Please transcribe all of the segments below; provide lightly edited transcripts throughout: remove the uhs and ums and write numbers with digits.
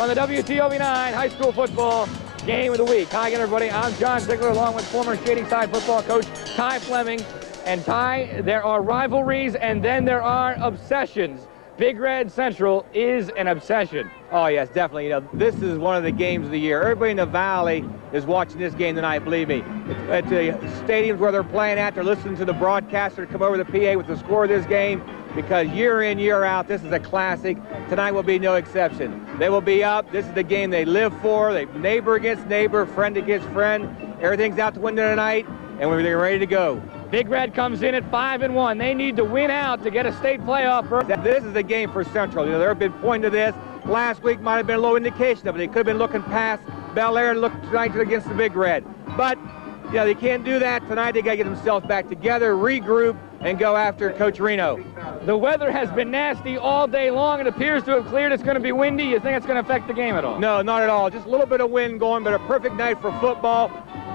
on the WTOV9 High School Football Game of the Week. Hi again, everybody. I'm John Ziegler, along with former Shady Side football coach Ty Fleming. And Ty, there are rivalries and then there are obsessions. Big Red Central is an obsession. Oh, yes, definitely. You know, this is one of the games of the year. Everybody in the Valley is watching this game tonight, believe me. At the stadiums where they're playing at, they're listening to the broadcaster come over the PA with the score of this game, because year in, year out, this is a classic. Tonight will be no exception. They will be up. This is the game they live for. They neighbor against neighbor, friend against friend. Everything's out the window tonight, and we're ready to go. Big Red comes in at 5-1. They need to win out to get a state playoff berth. This is a game for Central. You know, they've been pointing to this. Last week might have been a low indication of it. They could have been looking past Bel Air and looked tonight against the Big Red. But, you know, they can't do that. Tonight they got to get themselves back together, regroup, and go after Coach Reno. The weather has been nasty all day long. It appears to have cleared. It's going to be windy. You think it's going to affect the game at all? No, not at all. Just a little bit of wind going, but a perfect night for football.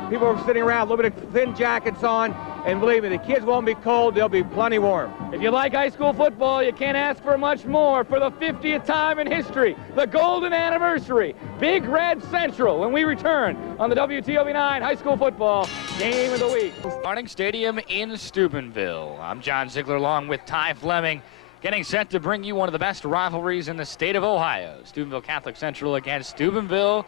People are sitting around, a little bit of thin jackets on, and believe me, the kids won't be cold. They'll be plenty warm. If you like high school football, you can't ask for much more. For the 50th time in history, the golden anniversary, Big Red Central, when we return on the WTOV9 High School Football Game of the Week. Starting Stadium in Steubenville. I'm John Ziegler along with Ty Fleming, getting set to bring you one of the best rivalries in the state of Ohio. Steubenville Catholic Central against Steubenville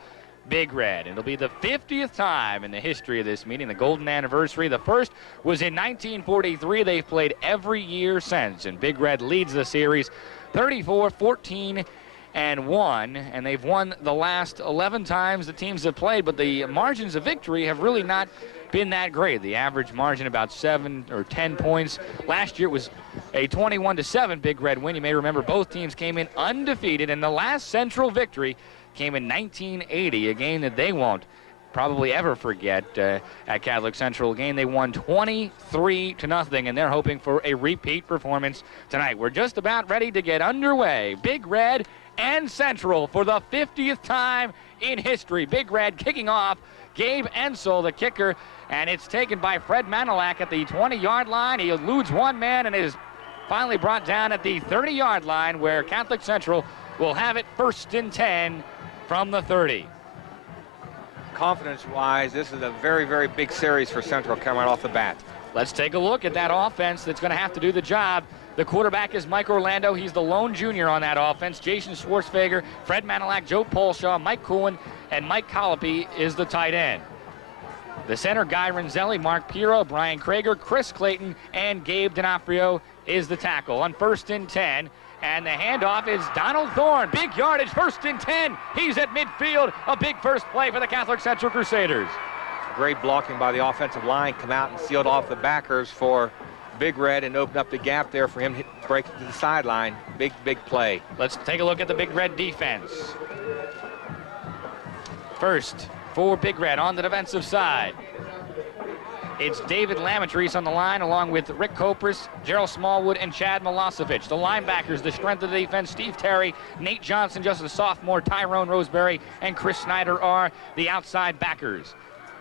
Big Red. It'll be the 50th time in the history of this meeting, the golden anniversary. The first was in 1943. They've played every year since, and Big Red leads the series 34-14-1, and they've won the last 11 times the teams have played, but the margins of victory have really not been that great. The average margin about 7 or 10 points. Last year it was a 21-7 Big Red win. You may remember both teams came in undefeated, and the last Central victory came in 1980, a game that they won't probably ever forget at Catholic Central. A game they won 23-0, and they're hoping for a repeat performance tonight. We're just about ready to get underway. Big Red and Central for the 50th time in history. Big Red kicking off. Gabe Ensel, the kicker, and it's taken by Fred Manilak at the 20-yard line. He eludes one man and is finally brought down at the 30-yard line, where Catholic Central will have it 1st and 10 from the 30. Confidence-wise, this is a very, very big series for Central coming right off the bat. Let's take a look at that offense that's going to have to do the job. The quarterback is Mike Orlando. He's the lone junior on that offense. Jason Schwartzfeger, Fred Manilak, Joe Polshaw, Mike Cohen, and Mike Colopy is the tight end. The center, Guy Renzelli, Mark Piro, Brian Krager, Chris Clayton, and Gabe D'Onofrio is the tackle. On 1st and 10, and the handoff is Donald Thorne. Big yardage, 1st and 10. He's at midfield. A big first play for the Catholic Central Crusaders. Great blocking by the offensive line. Come out and sealed off the backers for Big Red and opened up the gap there for him to break to the sideline. Big, big play. Let's take a look at the Big Red defense. First, for Big Red on the defensive side, it's David Lamatrice on the line, along with Rick Kopris, Gerald Smallwood, and Chad Milosevic. The linebackers, the strength of the defense, Steve Terry, Nate Johnson, just a sophomore, Tyrone Roseberry, and Chris Snyder are the outside backers.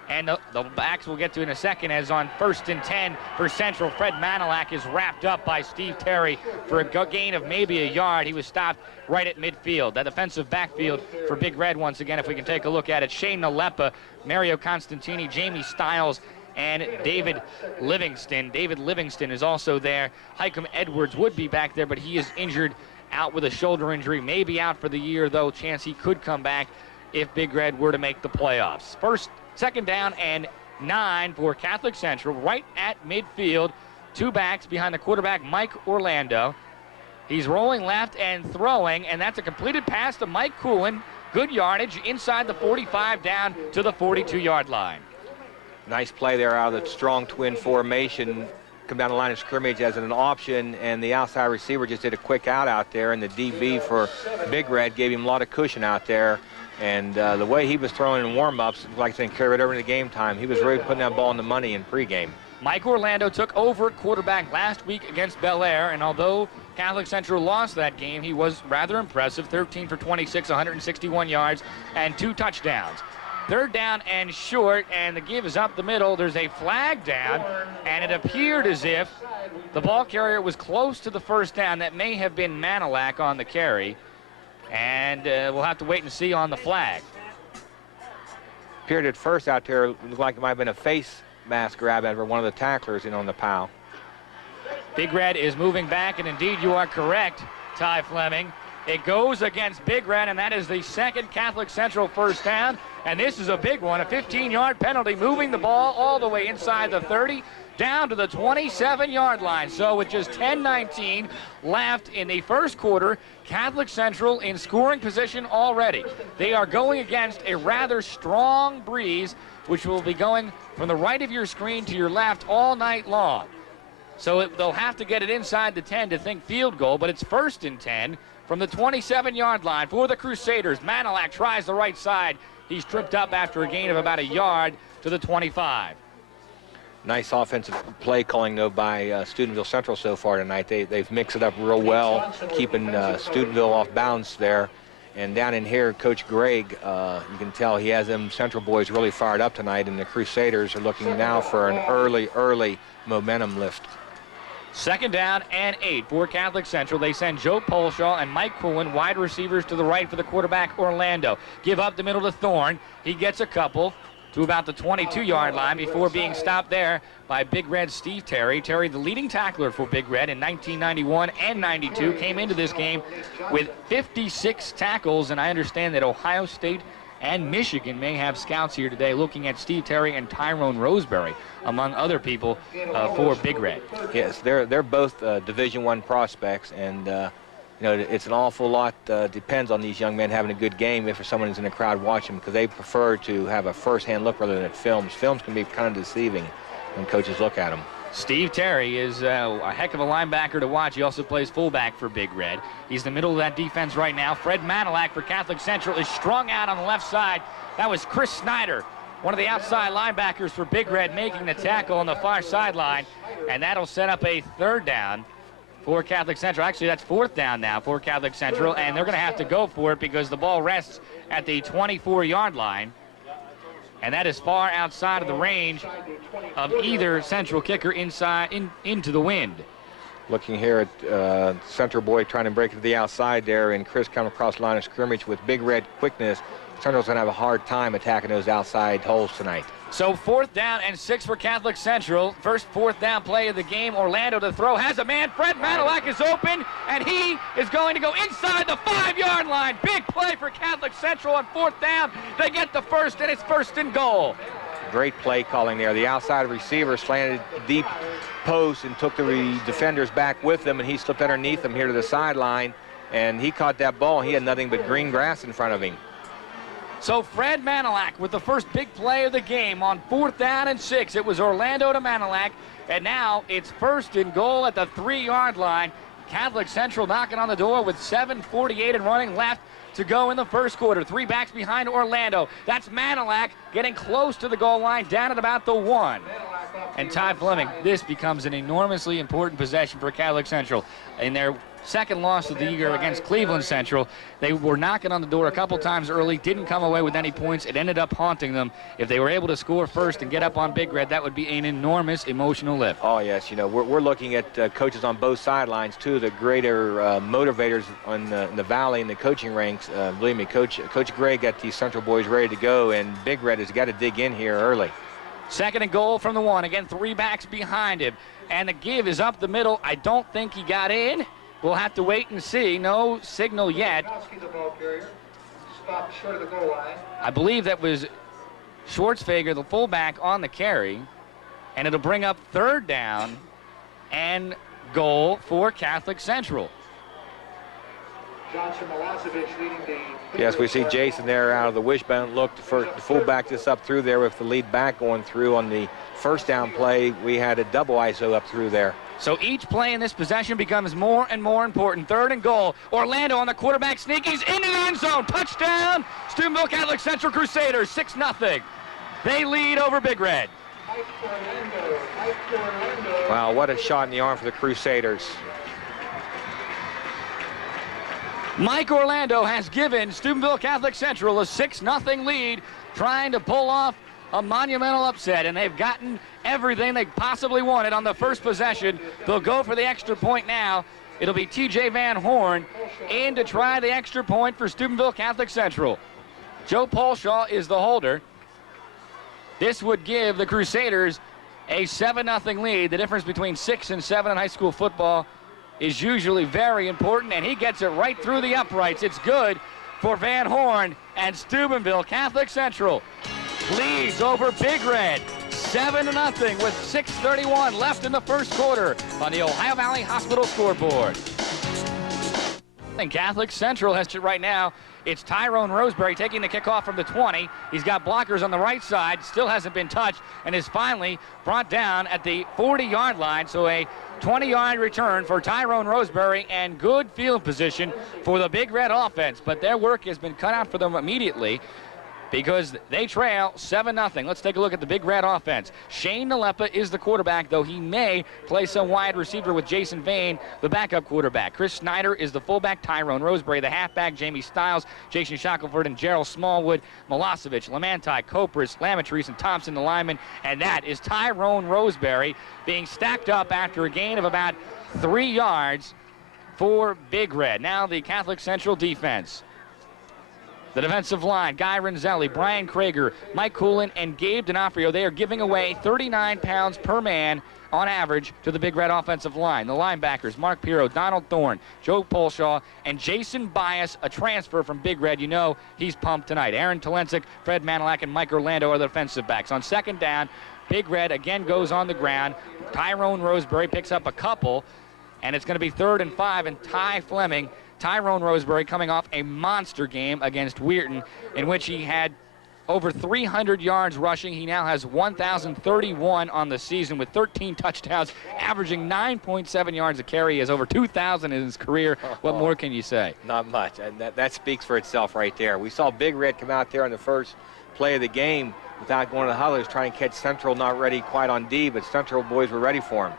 And the backs we'll get to in a second, as on 1st and 10 for Central, Fred Manilak is wrapped up by Steve Terry for a gain of maybe a yard. He was stopped right at midfield. That defensive backfield for Big Red, once again, if we can take a look at it, Shane Nalepa, Mario Constantini, Jamie Stiles, and David Livingston. David Livingston is also there. Hikem Edwards would be back there, but he is injured, out with a shoulder injury, maybe out for the year, though. Chance he could come back if Big Red were to make the playoffs. Second down and 9 for Catholic Central, right at midfield. Two backs behind the quarterback, Mike Orlando. He's rolling left and throwing, and that's a completed pass to Mike Coolin. Good yardage inside the 45 down to the 42-yard line. Nice play there out of the strong twin formation. Come down the line of scrimmage as an option, and the outside receiver just did a quick out there, and the DB for Big Red gave him a lot of cushion out there. And the way he was throwing in warm-ups, like I said, carried over into game time. He was really putting that ball in the money in pregame. Mike Orlando took over at quarterback last week against Bel Air, and although Catholic Central lost that game, he was rather impressive. 13 for 26, 161 yards, and 2 touchdowns. Third down and short, and the give is up the middle. There's a flag down, and it appeared as if the ball carrier was close to the first down. That may have been Manilak on the carry. And we'll have to wait and see on the flag. Appeared at first out there, looked like it might have been a face mask grab over one of the tacklers in on the POW. Big Red is moving back, and indeed you are correct, Ty Fleming. It goes against Big Red, and that is the second Catholic Central first down. And this is a big one, a 15-yard penalty, moving the ball all the way inside the 30, down to the 27-yard line. So with just 10:19 left in the first quarter, Catholic Central in scoring position already. They are going against a rather strong breeze, which will be going from the right of your screen to your left all night long. So they'll have to get it inside the 10 to think field goal, but it's 1st and 10 from the 27-yard line for the Crusaders. Manilak tries the right side. He's tripped up after a gain of about a yard to the 25. Nice offensive play calling, though, by Steubenville Central so far tonight. They've mixed it up real well, keeping Steubenville off balance there. And down in here, Coach Gregg, you can tell he has them Central boys really fired up tonight, and the Crusaders are looking now for an early momentum lift. 2nd down and 8 for Catholic Central. They send Joe Polshaw and Mike Quillen, wide receivers, to the right for the quarterback, Orlando. Give up the middle to Thorne. He gets a couple to about the 22-yard line before being stopped there by Big Red Steve Terry. Terry, the leading tackler for Big Red in 1991 and 92, came into this game with 56 tackles, and I understand that Ohio State and Michigan may have scouts here today looking at Steve Terry and Tyrone Roseberry, among other people, for Big Red. Yes, they're both Division I prospects, and you know, it's an awful lot depends on these young men having a good game if someone is in the crowd watching, because they prefer to have a first-hand look rather than at films. Films can be kind of deceiving when coaches look at them. Steve Terry is a heck of a linebacker to watch. He also plays fullback for Big Red. He's the middle of that defense right now. Fred Manilak for Catholic Central is strung out on the left side. That was Chris Snyder, one of the outside linebackers for Big Red, making the tackle on the far sideline. And that'll set up a 3rd down for Catholic Central. Actually, that's 4th down now for Catholic Central, and they're going to have to go for it because the ball rests at the 24-yard line. And that is far outside of the range of either Central kicker into the wind. Looking here at Central boy trying to break it to the outside there, and Chris coming across the line of scrimmage with Big Red quickness. Central's going to have a hard time attacking those outside holes tonight. So 4th down and 6 for Catholic Central. First 4th down play of the game. Orlando to throw. Has a man. Fred Manilak is open, and he is going to go inside the 5-yard line. Big play for Catholic Central on 4th down. They get the first, and it's 1st and goal. Great play calling there. The outside receiver slanted deep post and took the defenders back with them, and he slipped underneath them here to the sideline, and he caught that ball. He had nothing but green grass in front of him. So Fred Manilak with the first big play of the game on 4th down and 6. It was Orlando to Manilak, and now it's 1st and goal at the 3-yard line. Catholic Central knocking on the door with 7:48 and running left to go in the first quarter. 3 backs behind Orlando. That's Manilak getting close to the goal line, down at about the 1. And Ty Fleming, this becomes an enormously important possession for Catholic Central. In their 2nd loss of the year against Cleveland Central, they were knocking on the door a couple times early, didn't come away with any points. It ended up haunting them. If they were able to score first and get up on Big Red, that would be an enormous emotional lift. Oh, yes. You know, we're looking at coaches on both sidelines, two of the greater motivators in the Valley and the coaching ranks. Believe me, Coach Gray got these Central boys ready to go, and Big Red has got to dig in here early. 2nd and goal from the 1. Again, 3 backs behind him. And the give is up the middle. I don't think he got in. We'll have to wait and see. No signal yet. I believe that was Schwartzfager, the fullback, on the carry. And it'll bring up 3rd down and goal for Catholic Central. Yes, we see Jason there out of the wishbone. Look for the fullback just up through there with the lead back going through on the 1st down play. We had a double ISO up through there. So each play in this possession becomes more and more important. 3rd and goal. Orlando on the quarterback sneak. He's into the end zone. Touchdown, Steubenville Catholic Central Crusaders, 6-0. They lead over Big Red. Wow, what a shot in the arm for the Crusaders. Mike Orlando has given Steubenville Catholic Central a 6-0 lead, trying to pull off a monumental upset, and they've gotten everything they possibly wanted on the first possession. They'll go for the extra point now It'll be TJ Van Horn in to try the extra point for Steubenville Catholic Central. Joe Paulshaw is the holder. This would give the Crusaders a 7-0 lead. The difference between 6 and 7 in high school football is usually very important, and he gets it right through the uprights. It's good for Van Horn, and Steubenville Catholic Central leads over Big Red 7-0 with 6:31 left in the first quarter on the Ohio Valley Hospital scoreboard. And Catholic Central has to right now. It's Tyrone Roseberry taking the kickoff from the 20. He's got blockers on the right side, still hasn't been touched, and is finally brought down at the 40-yard line. So a 20-yard return for Tyrone Roseberry and good field position for the Big Red offense. But their work has been cut out for them immediately because they trail 7-0. Let's take a look at the Big Red offense. Shane Nalepa is the quarterback, though he may play some wide receiver with Jason Vane, the backup quarterback. Chris Snyder is the fullback, Tyrone Roseberry the halfback, Jamie Stiles, Jason Shackelford, and Gerald Smallwood, Milosevic, Lamanti, Kopris, Lamatrice, and Thompson the lineman. And that is Tyrone Roseberry being stacked up after a gain of about 3 yards for Big Red. Now the Catholic Central defense. The defensive line, Guy Renzelli, Brian Krager, Mike Coolin, and Gabe D'Onofrio, they are giving away 39 pounds per man on average to the Big Red offensive line. The linebackers, Mark Piro, Donald Thorne, Joe Polshaw, and Jason Bias, a transfer from Big Red. You know he's pumped tonight. Aaron Talensik, Fred Manilak, and Mike Orlando are the defensive backs. On second down, Big Red again goes on the ground. Tyrone Roseberry picks up a couple, and it's going to be 3rd and 5, and Tyrone Roseberry coming off a monster game against Weirton in which he had over 300 yards rushing. He now has 1,031 on the season with 13 touchdowns, averaging 9.7 yards a carry. He has over 2,000 in his career. What more can you say? Not much, and that speaks for itself right there. We saw Big Red come out there on the first play of the game without going to the huddle. He was trying to catch Central, not ready quite on D, but Central boys were ready for him.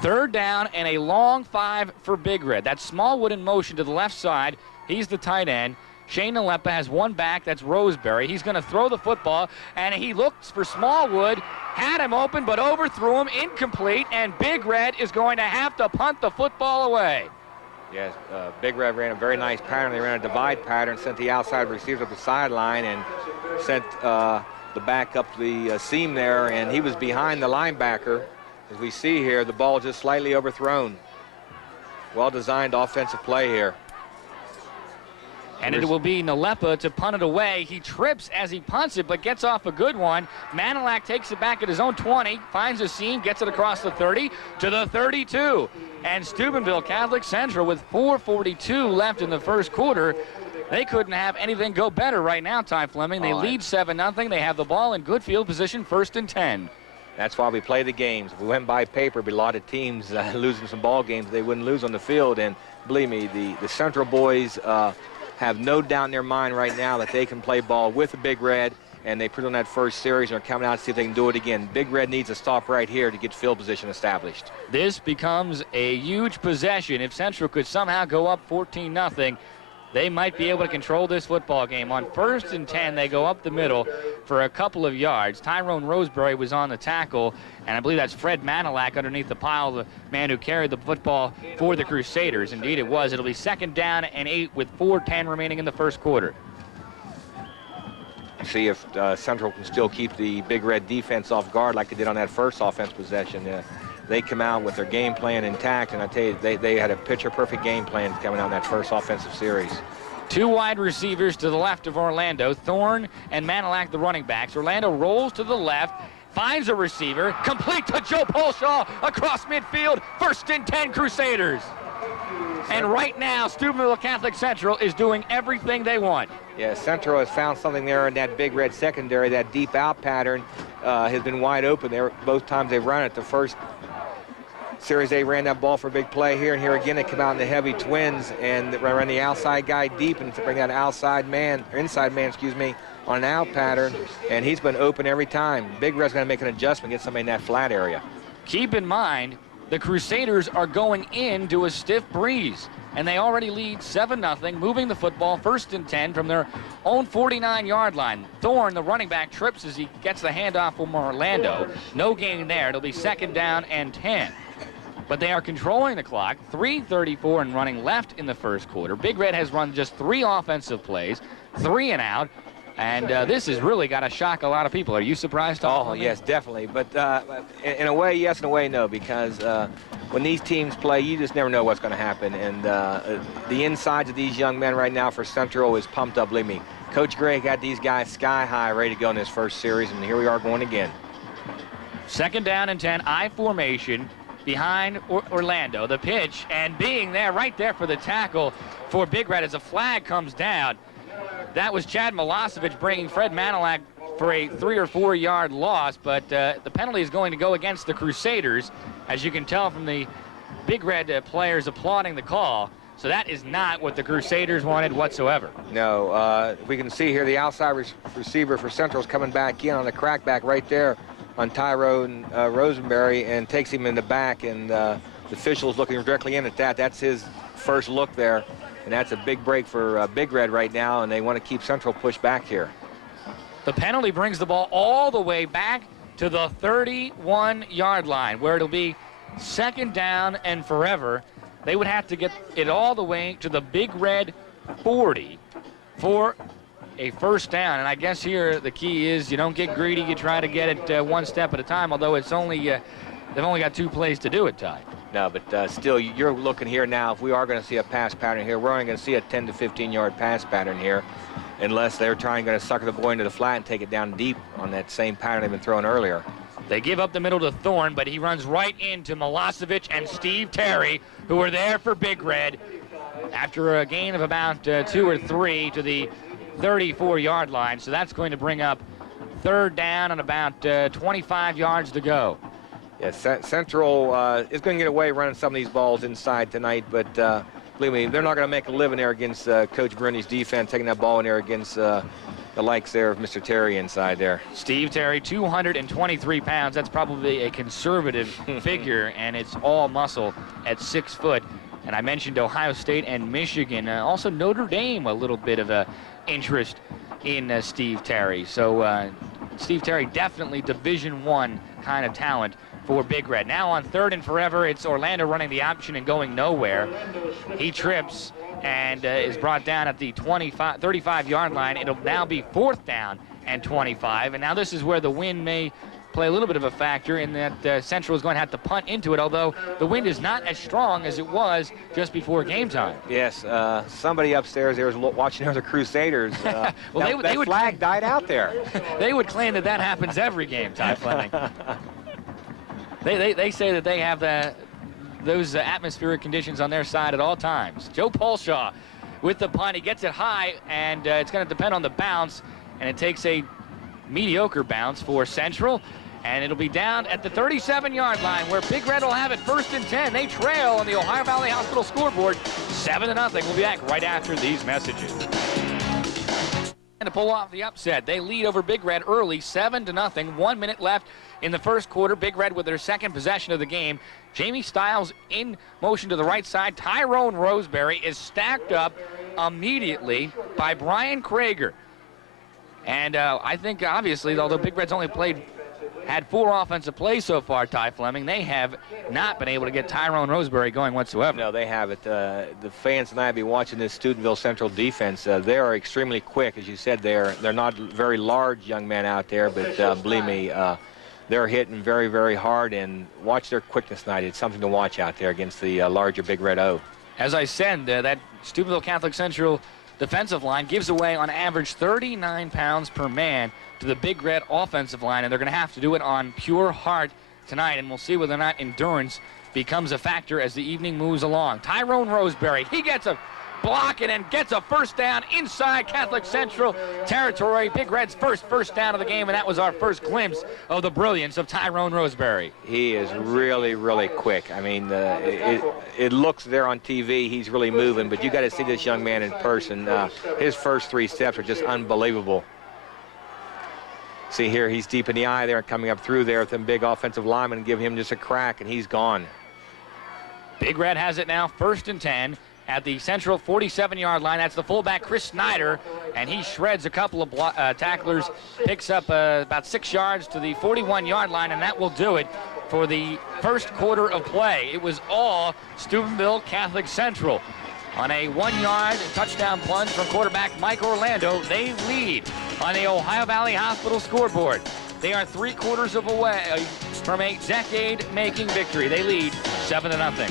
3rd down and a long 5 for Big Red. That's Smallwood in motion to the left side. He's the tight end. Shane Nalepa has one back. That's Roseberry. He's going to throw the football, and he looks for Smallwood. Had him open, but overthrew him. Incomplete, and Big Red is going to have to punt the football away. Yes, Big Red ran a very nice pattern. They ran a divide pattern, sent the outside receivers up the sideline, and sent the back up the seam there, and he was behind the linebacker. As we see here, the ball just slightly overthrown. Well-designed offensive play here. And it will be Nalepa to punt it away. He trips as he punts it, but gets off a good one. Manilak takes it back at his own 20, finds a seam, gets it across the 30 to the 32. And Steubenville Catholic Central, with 4:42 left in the first quarter, they couldn't have anything go better right now, Ty Fleming. They lead 7-0. They have the ball in good field position, 1st and 10. That's why we play the games. If we went by paper, it'd be a lot of teams losing some ball games they wouldn't lose on the field. And believe me, the Central boys have no doubt in their mind right now that they can play ball with the Big Red, and they put on that first series and are coming out to see if they can do it again. Big Red needs to stop right here to get field position established. This becomes a huge possession. If Central could somehow go up 14-0, they might be able to control this football game. On 1st and 10, they go up the middle for a couple of yards. Tyrone Roseberry was on the tackle, and I believe that's Fred Manilak underneath the pile, the man who carried the football for the Crusaders. Indeed it was. It'll be 2nd down and 8 with 4:10 remaining in the first quarter. See if Central can still keep the Big Red defense off guard like they did on that first offense possession. They come out with their game plan intact, and I tell you, they had a picture-perfect game plan coming out in that first offensive series. 2 wide receivers to the left of Orlando, Thorne and Manilak, the running backs. Orlando rolls to the left, finds a receiver, complete to Joe Polshaw across midfield, 1st and 10 Crusaders. And right now, Steubenville Catholic Central is doing everything they want. Yeah, Central has found something there in that Big Red secondary. That deep out pattern has been wide open there both times they've run it. The first series they ran that ball for a big play here, and here again they come out in the heavy twins and run the outside guy deep and to bring that inside man, on an out pattern, and he's been open every time. Big Red's going to make an adjustment, get somebody in that flat area. Keep in mind, the Crusaders are going into a stiff breeze, and they already lead 7-0, moving the football 1st and 10 from their own 49-yard line. Thorne, the running back, trips as he gets the handoff from Orlando. No gain there. It'll be 2nd down and 10. but they are controlling the clock. 3:34 and running left in the first quarter. Big Red has run just 3 offensive plays, 3 and out. And this has really got to shock a lot of people. Are you surprised, Tom? Oh, yes, definitely. But in a way, yes, in a way, no, because when these teams play, you just never know what's going to happen. And the insides of these young men right now for Central is pumped up, believe me. Coach Gray got these guys sky high, ready to go in this first series, and here we are going again. 2nd down and 10, I formation behind Orlando. The pitch, and being there, right there for the tackle for Big Red as a flag comes down. That was Chad Milosevic bringing Fred Manilak for a 3 or 4 yard loss, but the penalty is going to go against the Crusaders, as you can tell from the Big Red players applauding the call. So that is not what the Crusaders wanted whatsoever. No, we can see here the outside receiver for Central is coming back in on the crackback right there on Tyrone Rosenberry and takes him in the back, and the official's looking directly in at that. That's his first look there. And that's a big break for Big Red right now, and they want to keep Central pushed back here. The penalty brings the ball all the way back to the 31-yard line, where it'll be 2nd down and forever. They would have to get it all the way to the Big Red 40 for a 1st down. And I guess here the key is you don't get greedy. You try to get it 1 step at a time, although it's only they've only got 2 plays to do it, Ty. No, but still, you're looking here now. If we are going to see a pass pattern here, we're only going to see a 10 to 15-yard pass pattern here, unless they're going to sucker the boy into the flat and take it down deep on that same pattern they've been throwing earlier. They give up the middle to Thorne, but he runs right into Milosevic and Steve Terry, who are there for Big Red, after a gain of about 2 or 3 to the 34-yard line. So that's going to bring up 3rd down and about 25 yards to go. Yes, Central is going to get away running some of these balls inside tonight, but believe me, they're not going to make a living there against Coach Bruni's defense, taking that ball in there against the likes there of Mr. Terry inside there. Steve Terry, 223 pounds. That's probably a conservative figure, and it's all muscle at 6 foot. And I mentioned Ohio State and Michigan. Also Notre Dame, a little bit of interest in Steve Terry. So Steve Terry, definitely Division I kind of talent for Big Red. Now on 3rd and forever, it's Orlando running the option and going nowhere. He trips and is brought down at the 35-yard line. It'll now be 4th down and 25. And now this is where the wind may play a little bit of a factor, in that Central is going to have to punt into it, although the wind is not as strong as it was just before game time. Yes, somebody upstairs there is watching the Crusaders. Well, that flag died out there. They would claim that happens every game, Ty Fleming. They say that they have those atmospheric conditions on their side at all times. Joe Paulshaw with the punt. He gets it high, and it's going to depend on the bounce, and it takes a mediocre bounce for Central, and it'll be down at the 37-yard line, where Big Red will have it 1st and 10. They trail on the Ohio Valley Hospital scoreboard 7-0. We'll be back right after these messages. And to pull off the upset, they lead over Big Red early, 7-0. 1 minute left in the first quarter. Big Red with their 2nd possession of the game. Jamie Stiles in motion to the right side. Tyrone Roseberry is stacked up immediately by Brian Krager. And I think, obviously, although Big Red's only had 4 offensive plays so far, Ty Fleming, they have not been able to get Tyrone Roseberry going whatsoever. No, they haven't. The fans tonight will be watching this Steubenville Central defense. They are extremely quick. As you said, they're not very large young men out there, but believe me, they're hitting very, very hard, and watch their quickness tonight. It's something to watch out there against the larger Big Red O. As I said, that Steubenville Catholic Central defensive line gives away on average 39 pounds per man to the Big Red offensive line, and they're going to have to do it on pure heart tonight, and we'll see whether or not endurance becomes a factor as the evening moves along. Tyrone Roseberry, he gets a block and gets a 1st down inside Catholic Central territory. Big Red's first down of the game, and that was our first glimpse of the brilliance of Tyrone Roseberry. He is really, really quick. I mean, it looks there on TV, he's really moving, but you got to see this young man in person. His first 3 steps are just unbelievable. See here, he's deep in the eye there and coming up through there with them big offensive linemen, give him just a crack, and he's gone. Big Red has it now, 1st and 10. At the Central 47-yard line. That's the fullback, Chris Snyder, and he shreds a couple of tacklers, picks up about 6 yards to the 41-yard line, and that will do it for the first quarter of play. It was all Steubenville Catholic Central. On a 1-yard touchdown plunge from quarterback Mike Orlando, they lead on the Ohio Valley Hospital scoreboard. They are 3/4 of a way from a decade-making victory. They lead 7-0.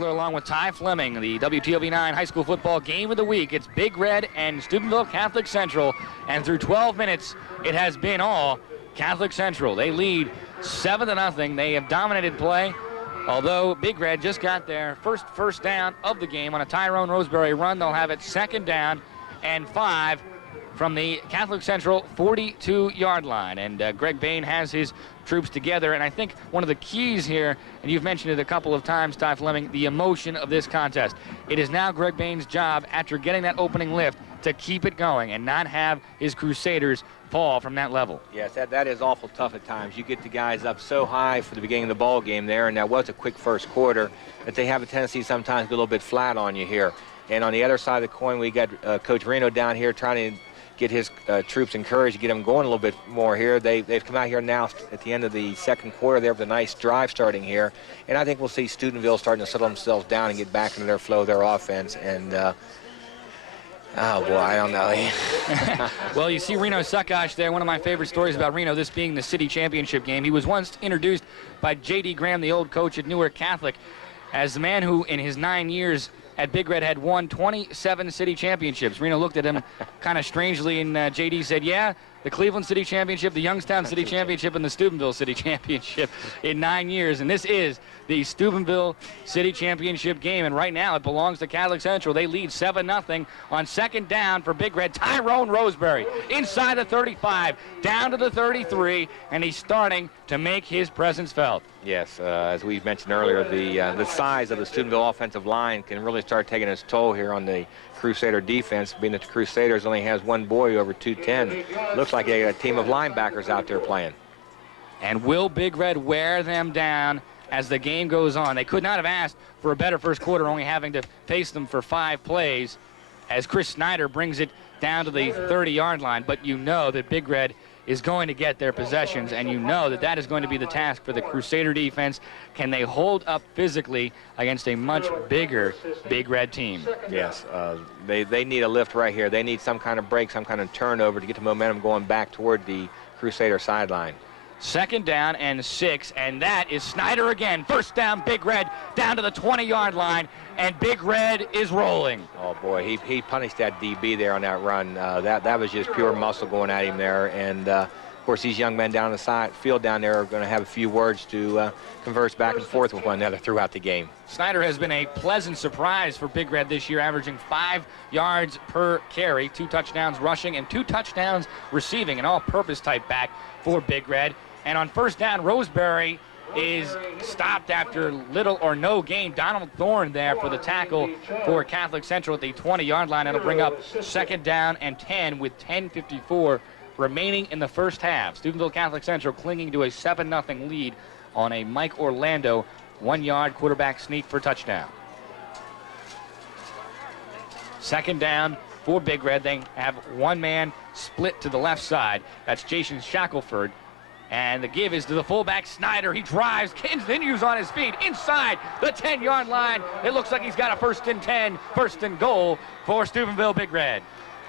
Along with Ty Fleming, the WTOV9 high school football game of the week. It's Big Red and Steubenville Catholic Central, and through 12 minutes, it has been all Catholic Central. They lead 7-0. They have dominated play, although Big Red just got their first down of the game on a Tyrone Roseberry run. They'll have it 2nd down and 5 from the Catholic Central 42-yard line. And Greg Bain has his troops together. And I think one of the keys here, and you've mentioned it a couple of times, Ty Fleming, the emotion of this contest. It is now Greg Bain's job, after getting that opening lift, to keep it going and not have his Crusaders fall from that level. Yes, that is awful tough at times. You get the guys up so high for the beginning of the ball game there, and that was a quick first quarter, that they have a tendency sometimes to be a little bit flat on you here. And on the other side of the coin, we got Coach Reno down here trying to get his troops encouraged to get them going a little bit more here. They've come out here now at the end of the second quarter there with a nice drive starting here. And I think we'll see Steubenville starting to settle themselves down and get back into their flow, their offense. And, oh, boy, I don't know. Well, you see Reno Suckosh there. One of my favorite stories about Reno, this being the city championship game. He was once introduced by J.D. Graham, the old coach at Newark Catholic, as the man who, in his 9 years at Big Red, had won 27 city championships. Reno looked at him kind of strangely, and J.D. said, yeah, the Cleveland City Championship, the Youngstown City Championship, and the Steubenville City Championship in 9 years. And this is the Steubenville City Championship game. And right now it belongs to Catholic Central. They lead 7-0 on 2nd down for Big Red. Tyrone Roseberry inside the 35, down to the 33, and he's starting to make his presence felt. Yes, as we mentioned earlier, the size of the Steubenville offensive line can really start taking its toll here on the Crusader defense, being that the Crusaders only has one boy over 210. Looks like a team of linebackers out there playing. And will Big Red wear them down as the game goes on? They could not have asked for a better first quarter, only having to face them for 5 plays, as Chris Snyder brings it down to the 30-yard line. But you know that Big Red is going to get their possessions, and you know that that is going to be the task for the Crusader defense. Can they hold up physically against a much bigger Big Red team? Yes, they need a lift right here. They need some kind of break, some kind of turnover to get the momentum going back toward the Crusader sideline. 2nd down and 6, and that is Snyder again. First down, Big Red, down to the 20-yard line, and Big Red is rolling. Oh, boy, he punished that DB there on that run. That was just pure muscle going at him there. And, of course, these young men down the field down there are going to have a few words to converse back and forth with one another throughout the game. Snyder has been a pleasant surprise for Big Red this year, averaging 5 yards per carry, 2 touchdowns rushing and 2 touchdowns receiving, an all-purpose type back for Big Red. And on first down, Roseberry is stopped after little or no gain. Donald Thorne there for the tackle for Catholic Central at the 20-yard line. It'll bring up 2nd down and 10 with 10:54 remaining in the first half. Steubenville Catholic Central clinging to a 7-0 lead on a Mike Orlando 1-yard quarterback sneak for touchdown. 2nd down for Big Red. They have one man split to the left side. That's Jason Shackelford. And the give is to the fullback, Snyder. He drives, continues on his feet inside the 10-yard line. It looks like he's got a 1st and 10, 1st and goal for Steubenville Big Red.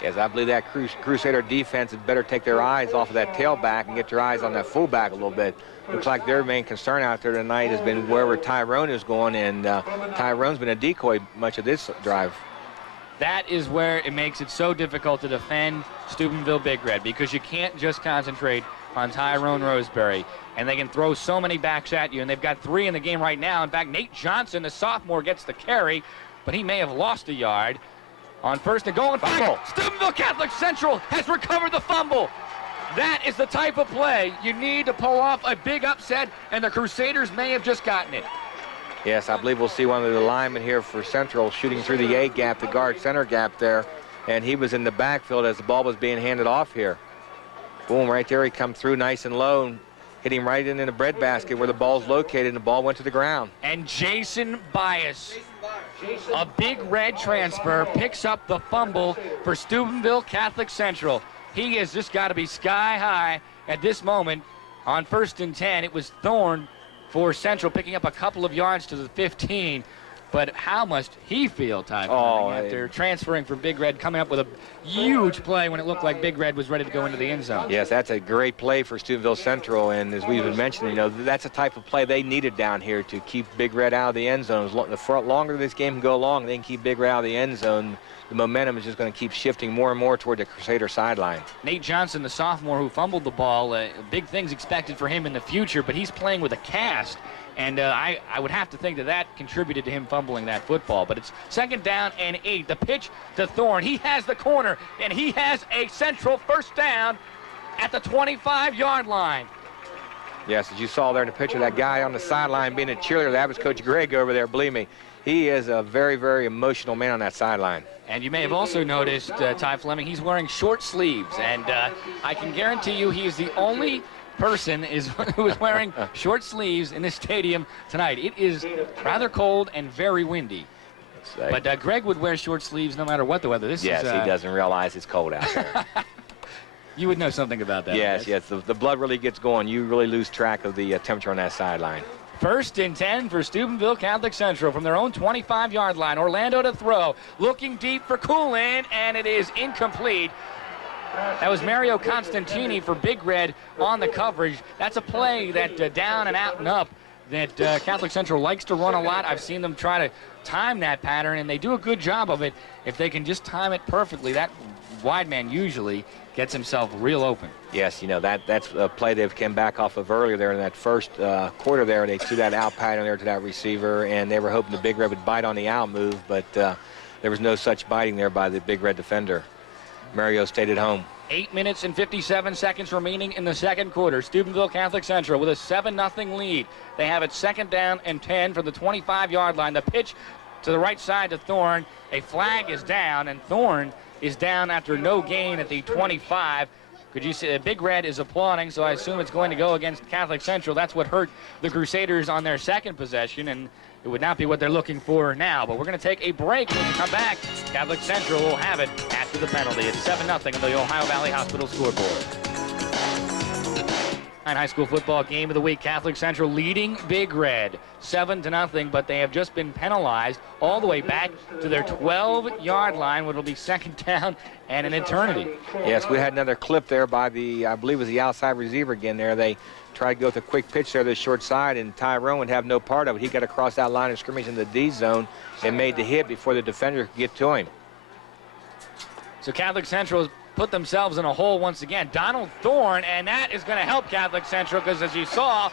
Yes, I believe that Crusader defense had better take their eyes off of that tailback and get their eyes on that fullback a little bit. Looks like their main concern out there tonight has been wherever Tyrone is going, and Tyrone's been a decoy much of this drive. That is where it makes it so difficult to defend Steubenville Big Red, because you can't just concentrate on Tyrone Roseberry, and they can throw so many backs at you, and they've got 3 in the game right now. In fact, Nate Johnson, the sophomore, gets the carry, but he may have lost a yard on 1st and goal. In fact, Steubenville Catholic Central has recovered the fumble. That is the type of play you need to pull off a big upset, and the Crusaders may have just gotten it. Yes, I believe we'll see one of the linemen here for Central shooting through the A gap, the guard center gap there, and he was in the backfield as the ball was being handed off here. Boom, right there, he come through nice and low and hit him right in the breadbasket where the ball's located, and the ball went to the ground. And Jason Bias, a Big Red transfer, picks up the fumble for Steubenville Catholic Central. He has just got to be sky high at this moment On 1st and 10, it was Thorne for Central, picking up a couple of yards to the 15. But how must he feel, Ty, after transferring from Big Red, coming up with a huge play when it looked like Big Red was ready to go into the end zone? Yes, that's a great play for Steubenville Central, and as we've been mentioning, that's a type of play they needed down here to keep Big Red out of the end zone. The longer this game can go along, they can keep Big Red out of the end zone. The momentum is just going to keep shifting more and more toward the Crusader sideline. Nate Johnson, the sophomore who fumbled the ball, big things expected for him in the future, but he's playing with a cast. And I would have to think that contributed to him fumbling that football. But it's 2nd down and 8. The pitch to Thorne. He has the corner, and he has a Central 1st down at the 25-yard line. Yes, as you saw there in the picture, that guy on the sideline being a cheerleader, that was Coach Greg over there. Believe me, he is a very, very emotional man on that sideline. And you may have also noticed, Ty Fleming, he's wearing short sleeves. And I can guarantee you he is the only person who is wearing short sleeves in this stadium tonight. It is rather cold and very windy. But Greg would wear short sleeves no matter what the weather. He doesn't realize it's cold out there. You would know something about that. Yes. The blood really gets going. You really lose track of the temperature on that sideline. 1st and 10 for Steubenville Catholic Central from their own 25-yard line. Orlando to throw, looking deep for Coolin, and it is incomplete. That was Mario Constantini for Big Red on the coverage. That's a play that down and out and up that Catholic Central likes to run a lot. I've seen them try to time that pattern, and they do a good job of it. If they can just time it perfectly, that wide man usually gets himself real open. Yes, that's a play they've come back off of earlier there in that first quarter there. They threw that out pattern there to that receiver, and they were hoping the Big Red would bite on the out move, but there was no such biting there by the Big Red defender. Mario stayed at home. 8 minutes and 57 seconds remaining in the 2nd quarter. Steubenville Catholic Central with a 7-0 lead. They have it 2nd down and 10 from the 25-yard line. The pitch to the right side to Thorne. A flag is down, and Thorne is down after no gain at the 25. Could you see Big Red is applauding, so I assume it's going to go against Catholic Central. That's what hurt the Crusaders on their 2nd possession, and it would not be what they're looking for now. But we're going to take a break. When we come back, Catholic Central will have it after the penalty. It's 7-0 on the Ohio Valley Hospital scoreboard. High school football game of the week. Catholic Central leading Big Red 7-0, but they have just been penalized all the way back to their 12-yard line, which will be 2nd down and an eternity. Yes, we had another clip there by I believe it was the outside receiver again there. They tried to go with a quick pitch there to the short side, and Tyrone would have no part of it. He got across that line of scrimmage in the D zone and made the hit before the defender could get to him. So Catholic Central has put themselves in a hole once again. Donald Thorne, and that is going to help Catholic Central because, as you saw,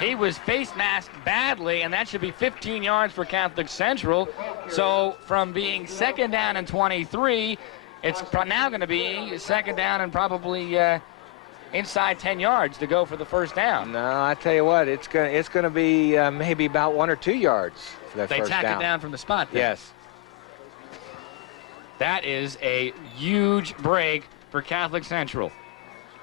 he was face masked badly, and that should be 15 yards for Catholic Central. So from being 2nd down and 23, it's now going to be 2nd down and probably inside 10 yards to go for the 1st down. No, I tell you what, it's going to be maybe about 1 or 2 yards for that first down. They tack it down from the spot there. Yes. That is a huge break for Catholic Central.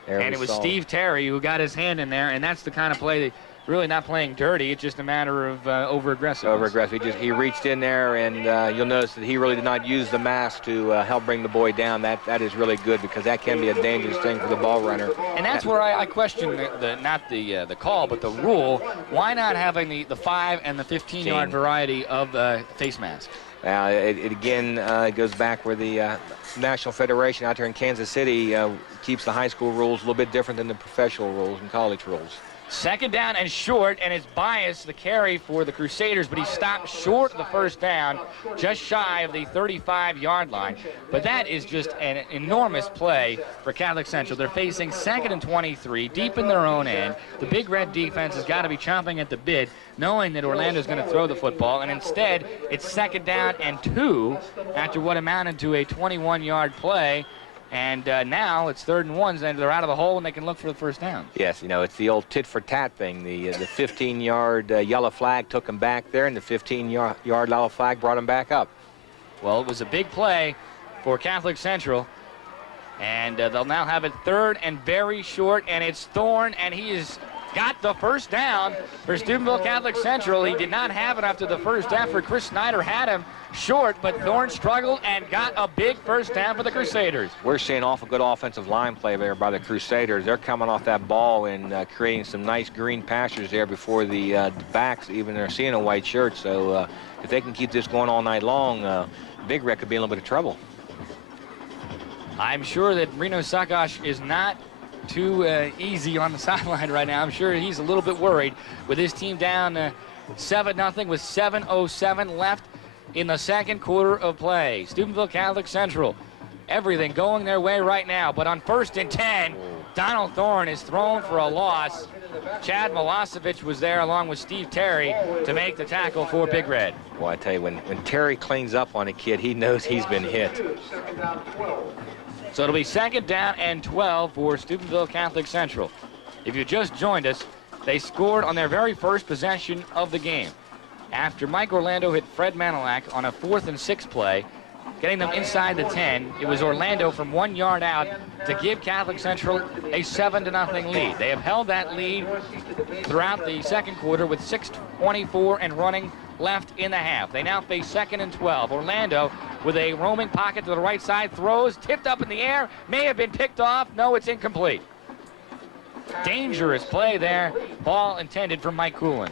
And it was Steve Terry who got his hand in there, and that's the kind of play that really not playing dirty. It's just a matter of over-aggressiveness. Over-aggressive. He reached in there, and you'll notice that he really did not use the mask to help bring the boy down. That is really good because that can be a dangerous thing for the ball runner. And that's where I question not the call, but the rule. Why not having the 5 and the 15-yard variety of face mask? It again goes back where the National Federation out there in Kansas City keeps the high school rules a little bit different than the professional rules and college rules. 2nd down and short, and it's Bias, the carry for the Crusaders, but he stopped short of the 1st down, just shy of the 35-yard line. But that is just an enormous play for Catholic Central. They're facing 2nd and 23, deep in their own end. The Big Red defense has got to be chomping at the bit, knowing that Orlando's going to throw the football, and instead it's 2nd down and 2 after what amounted to a 21-yard play. And now it's 3rd and 1, and they're out of the hole and they can look for the 1st down. Yes, it's the old tit-for-tat thing. The 15-yard yellow flag took them back there, and the 15-yard yellow flag brought them back up. Well, it was a big play for Catholic Central, and they'll now have it 3rd and very short, and it's Thorne, and he is got the first down for Steubenville Catholic Central. He did not have it after the first effort. Chris Snyder had him short, but Thorne struggled and got a big first down for the Crusaders. We're seeing awful good offensive line play there by the Crusaders. They're coming off that ball and creating some nice green pastures there before the backs even are seeing a white shirt. So if they can keep this going all night long, Big Red could be in a little bit of trouble. I'm sure that Reno Sakash is not too easy on the sideline right now. I'm sure he's a little bit worried with his team down 7-0 with 7:07 left in the second quarter of play. Steubenville Catholic Central, everything going their way right now, but on 1st and 10, Donald Thorne is thrown for a loss. Chad Milosevic was there along with Steve Terry to make the tackle for Big Red. Well, I tell you, when Terry cleans up on a kid, he knows he's been hit. So it'll be 2nd down and 12 for Steubenville Catholic Central. If you just joined us, they scored on their very first possession of the game. After Mike Orlando hit Fred Manilak on a 4th and 6 play, getting them inside the 10, it was Orlando from 1 yard out to give Catholic Central a 7-0 lead. They have held that lead throughout the second quarter with 6:24 and running left in the half. They now face 2nd and 12. Orlando with a roaming pocket to the right side, throws, tipped up in the air, may have been picked off. No, it's incomplete. Dangerous play there. Ball intended for Mike Coolin.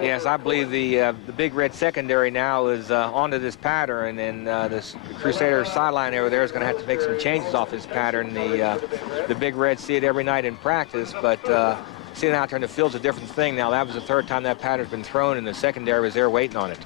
Yes, I believe the Big Red secondary now is onto this pattern, and the Crusader sideline over there is going to have to make some changes off this pattern. The Big Red see it every night in practice, but seeing it out there in the field's a different thing now. That was the 3rd time that pattern's been thrown, and the secondary was there waiting on it.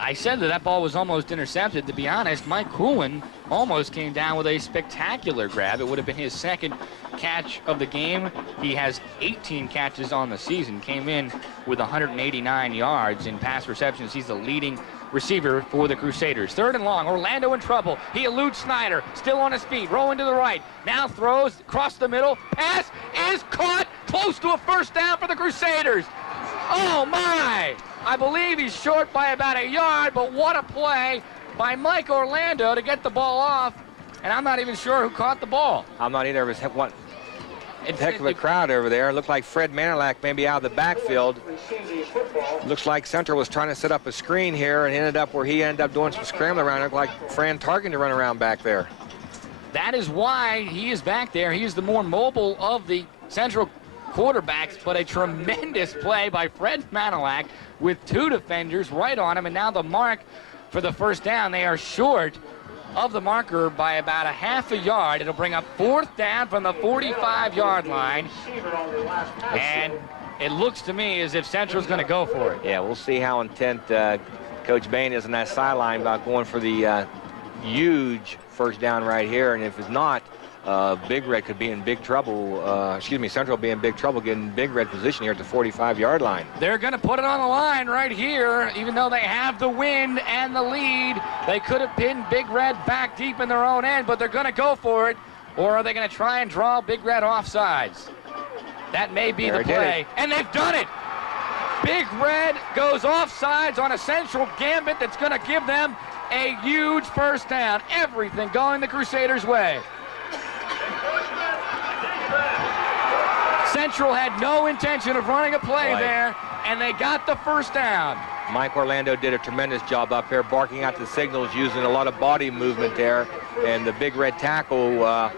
I said that ball was almost intercepted. To be honest, Mike Coolin almost came down with a spectacular grab. It would have been his 2nd catch of the game. He has 18 catches on the season, came in with 189 yards in pass receptions. He's the leading receiver for the Crusaders. 3rd and long, Orlando in trouble. He eludes Snyder, still on his feet, rolling to the right. Now throws across the middle. Pass is caught, close to a first down for the Crusaders. Oh my! I believe he's short by about a yard, but what a play by Mike Orlando to get the ball off. And I'm not even sure who caught the ball. I'm not either. It was heck of a crowd over there. It looked like Fred Manilak maybe out of the backfield. Looks like Central was trying to set up a screen here and ended up where he ended up doing some scrambling around. It looked like Fran Tarkin to run around back there. That is why he is back there. He is the more mobile of the Central quarterbacks, but a tremendous play by Fred Manilak with 2 defenders right on him, and now the mark for the first down. They are short of the marker by about a half a yard. It'll bring up 4th down from the 45-yard line, and it looks to me as if Central's going to go for it. Yeah, we'll see how intent Coach Bain is on that sideline about going for the huge first down right here, and if it's not, Big Red could be in big trouble. Central will be in big trouble getting Big Red position here at the 45-yard line. They're going to put it on the line right here, even though they have the win and the lead. They could have pinned Big Red back deep in their own end, but they're going to go for it. Or are they going to try and draw Big Red offsides? That may be the play, and they've done it. Big Red goes offsides on a Central gambit that's going to give them a huge first down. Everything going the Crusaders' way. Central had no intention of running a play there, and they got the first down. Mike Orlando did a tremendous job up here, barking out the signals, using a lot of body movement there, and the Big Red tackle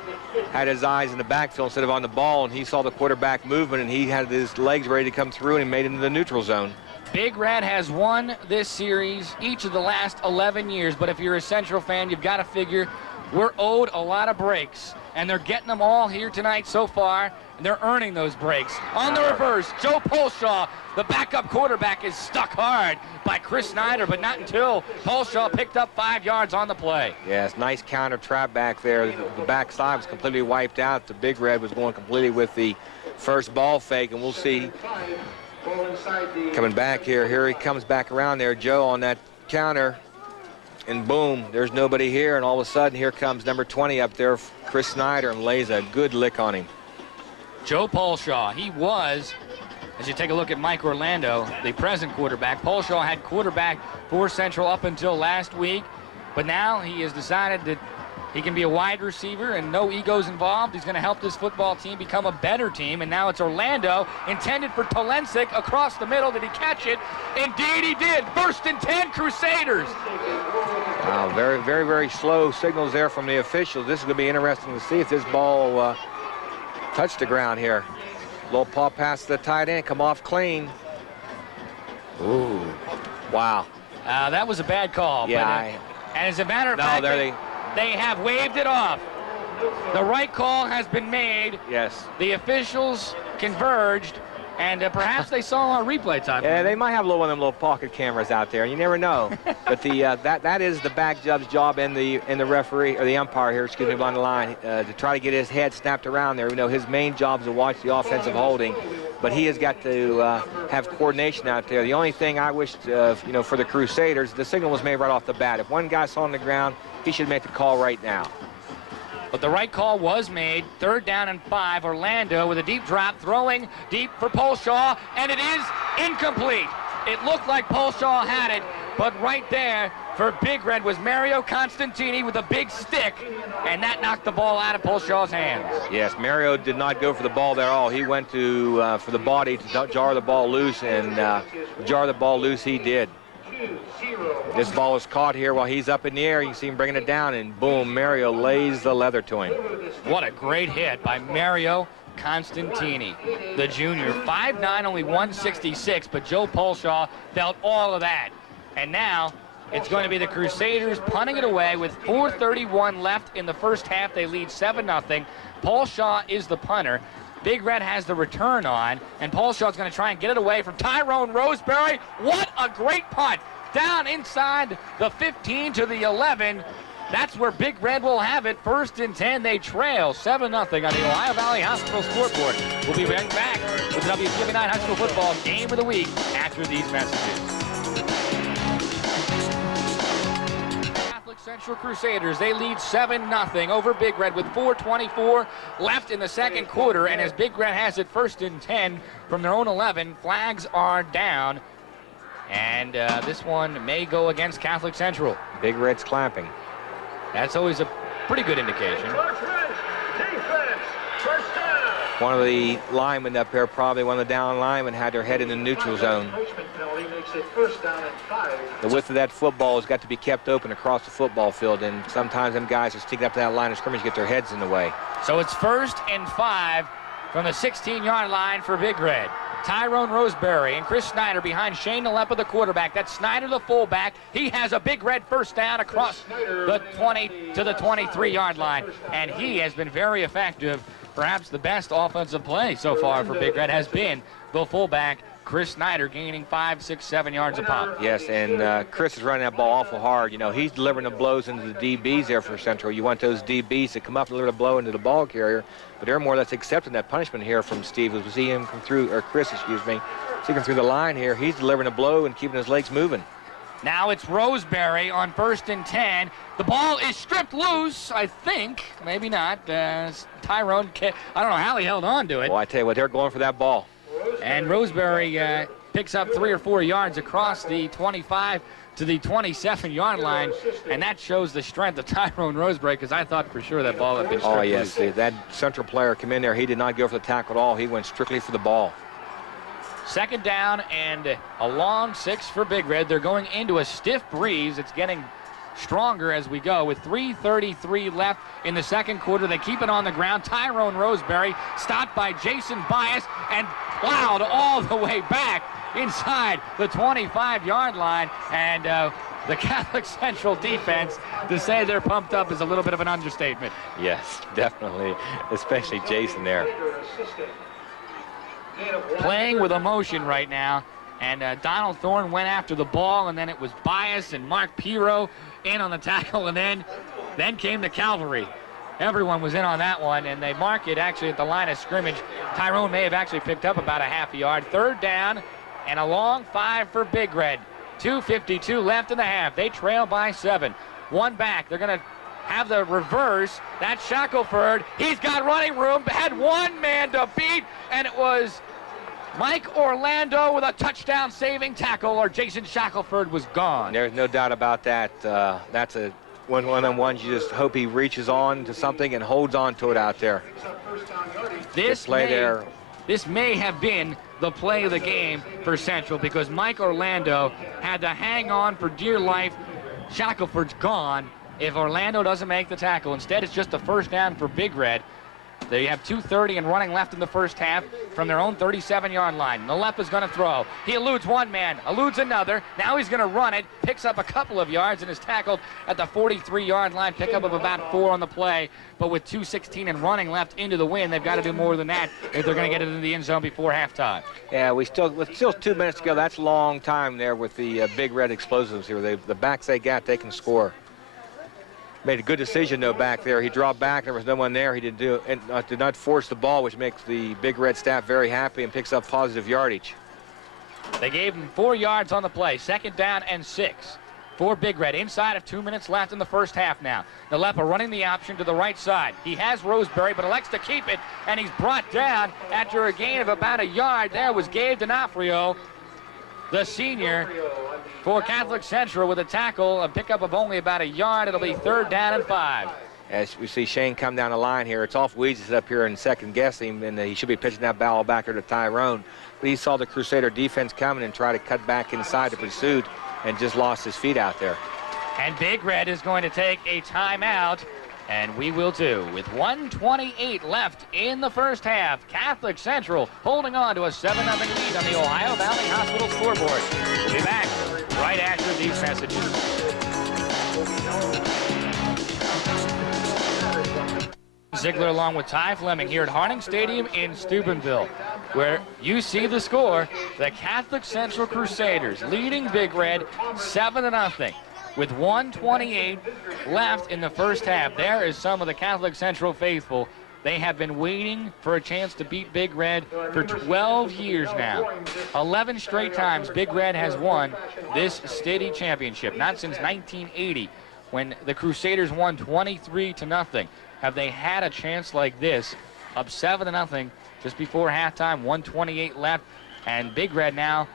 had his eyes in the backfield instead of on the ball, and he saw the quarterback movement, and he had his legs ready to come through, and he made it into the neutral zone. Big Red has won this series each of the last 11 years, but if you're a Central fan, you've got to figure we're owed a lot of breaks, and they're getting them all here tonight so far, and they're earning those breaks. On the reverse, Joe Polshaw, the backup quarterback, is stuck hard by Chris Snyder, but not until Polshaw picked up 5 yards on the play. Yes, nice counter trap back there. The backside was completely wiped out. The Big Red was going completely with the first ball fake, and we'll see coming back here. Here he comes back around there, Joe, on that counter. And boom, there's nobody here, and all of a sudden here comes number 20 up there, Chris Snyder, and lays a good lick on him. Joe Polshaw, he was, as you take a look at Mike Orlando, the present quarterback. Polshaw had quarterback for Central up until last week, but now he has decided that He can be a wide receiver and no egos involved. He's going to help this football team become a better team. And now it's Orlando, intended for Tolensic across the middle. Did he catch it? Indeed he did. 1st and 10, Crusaders. Wow, very, very, very slow signals there from the officials. This is going to be interesting to see if this ball touched the ground here. Little paw pass to the tight end, come off clean. Ooh, wow. That was a bad call. Yeah. But, and as a matter of fact, they have waved it off. The right call has been made. Yes. The officials converged, and perhaps they saw a replay time. Yeah, they might have one of them little pocket cameras out there. You never know. But the that is the back judge's job and the referee or the umpire here, excuse me, on the line to try to get his head snapped around there. You know, his main job is to watch the offensive holding, but he has got to have coordination out there. The only thing I wished, you know, for the Crusaders, the signal was made right off the bat. If one guy saw on the ground, he should make the call right now. But the right call was made. 3rd down and 5. Orlando with a deep drop, throwing deep for Polshaw, and it is incomplete. It looked like Polshaw had it, but right there for Big Red was Mario Constantini with a big stick, and that knocked the ball out of Polshaw's hands. Yes, Mario did not go for the ball there at all. He went to for the body to jar the ball loose, and jar the ball loose he did. This ball is caught here while he's up in the air. You can see him bringing it down, and boom, Mario lays the leather to him. What a great hit by Mario Constantini, the junior. 5'9", only 166, but Joe Polshaw felt all of that. And now it's going to be the Crusaders punting it away with 4:31 left in the first half. They lead 7-0. Polshaw is the punter. Big Red has the return on, and Polshaw's going to try and get it away from Tyrone Roseberry. What a great punt. Down inside the 15 to the 11. That's where Big Red will have it. 1st and 10. They trail 7-0 on the Ohio Valley Hospital scoreboard. We'll be right back with the WCW High School Football Game of the Week after these messages. Central Crusaders, they lead 7-0 over Big Red with 4:24 left in the second quarter, and as Big Red has it 1st and 10 from their own 11, flags are down, and this one may go against Catholic Central. Big Red's clapping. That's always a pretty good indication. One of the linemen up there, probably one of the down linemen, had their head in the neutral zone. The width of that football has got to be kept open across the football field, and sometimes them guys are sticking up to that line of scrimmage, get their heads in the way. So it's 1st and 5 from the 16-yard line for Big Red. Tyrone Roseberry and Chris Snyder behind Shane Nalepa, the quarterback. That's Snyder, the fullback. He has a Big Red 1st down across the 20 to the 23-yard line, and he has been very effective. Perhaps the best offensive play so far for Big Red has been the fullback, Chris Snyder, gaining 5, 6, 7 yards a pop. Yes, and Chris is running that ball awful hard. You know, he's delivering the blows into the DBs there for Central. You want those DBs to come up and deliver the blow into the ball carrier, but they're more or less accepting that punishment here from Steve. As we see him come through, or Chris, excuse me, see him through the line here. He's delivering a blow and keeping his legs moving. Now it's Roseberry on 1st and 10. The ball is stripped loose, I think. Maybe not. Tyrone, I don't know how he held on to it. Well, I tell you what, they're going for that ball. And Roseberry picks up 3 or 4 yards across the 25 to the 27-yard line, and that shows the strength of Tyrone Roseberry, because I thought for sure that ball had been stripped Oh, yes, loose. that Central player come in there. He did not go for the tackle at all. He went strictly for the ball. 2nd down and a long 6 for Big Red. They're going into a stiff breeze. It's getting stronger as we go with 3:33 left in the second quarter. They keep it on the ground. Tyrone Roseberry stopped by Jason Bias and plowed all the way back inside the 25-yard line. And the Catholic Central defense, to say they're pumped up is a little bit of an understatement. Yes, definitely, especially Jason there. Playing with emotion right now, and Donald Thorne went after the ball, and then it was Bias and Mark Piro in on the tackle, and then came the cavalry. Everyone was in on that one, and they mark it actually at the line of scrimmage. Tyrone may have actually picked up about a half a yard. 3rd down and a long 5 for Big Red. 2:52 left in the half. They trail by 7. One back. They're going to have the reverse. That's Shackelford. He's got running room. Had one man to beat, and it was Mike Orlando with a touchdown saving tackle, or Jason Shackelford was gone. There's no doubt about that. That's when one-on-ones, you just hope he reaches on to something and holds on to it out there. This may have been the play of the game for Central, because Mike Orlando had to hang on for dear life. Shackelford's gone if Orlando doesn't make the tackle. Instead, it's just a first down for Big Red. They have 2:30 and running left in the first half from their own 37-yard line. Nalepa's going to throw. He eludes one man, eludes another. Now he's going to run it, picks up a couple of yards, and is tackled at the 43-yard line. Pickup of about 4 on the play. But with 2:16 and running left into the wind, they've got to do more than that if they're going to get it in the end zone before halftime. Yeah, with still 2 minutes to go. That's a long time there with the Big Red explosives here. The backs they got, they can score. Made a good decision, though, back there. He dropped back. There was no one there. He did not force the ball, which makes the Big Red staff very happy and picks up positive yardage. They gave him 4 yards on the play. 2nd down and 6 for Big Red. Inside of 2 minutes left in the first half now. Nalepa running the option to the right side. He has Roseberry, but elects to keep it, and he's brought down after a gain of about a yard. There was Gabe D'Onofrio, the senior, for Catholic Central, with a tackle, a pickup of only about a yard. It'll be 3rd down and 5. As we see Shane come down the line here, it's off Weezy up here and second guessing, and he should be pitching that ball back here to Tyrone. But he saw the Crusader defense coming and try to cut back inside the pursuit and just lost his feet out there. And Big Red is going to take a timeout, and we will too. With 1:28 left in the first half, Catholic Central holding on to a 7-0 lead on the Ohio Valley Hospital scoreboard. We'll be back right after these messages. Ziegler along with Ty Fleming here at Harding Stadium in Steubenville, where you see the score. The Catholic Central Crusaders leading Big Red 7-0 with 1:28 left in the first half. There is some of the Catholic Central faithful. They have been waiting for a chance to beat Big Red for 12 years now. 11 straight times Big Red has won this city championship. Not since 1980, when the Crusaders won 23-0, have they had a chance like this, up 7-0 just before halftime, 1:28 left. And Big Red now,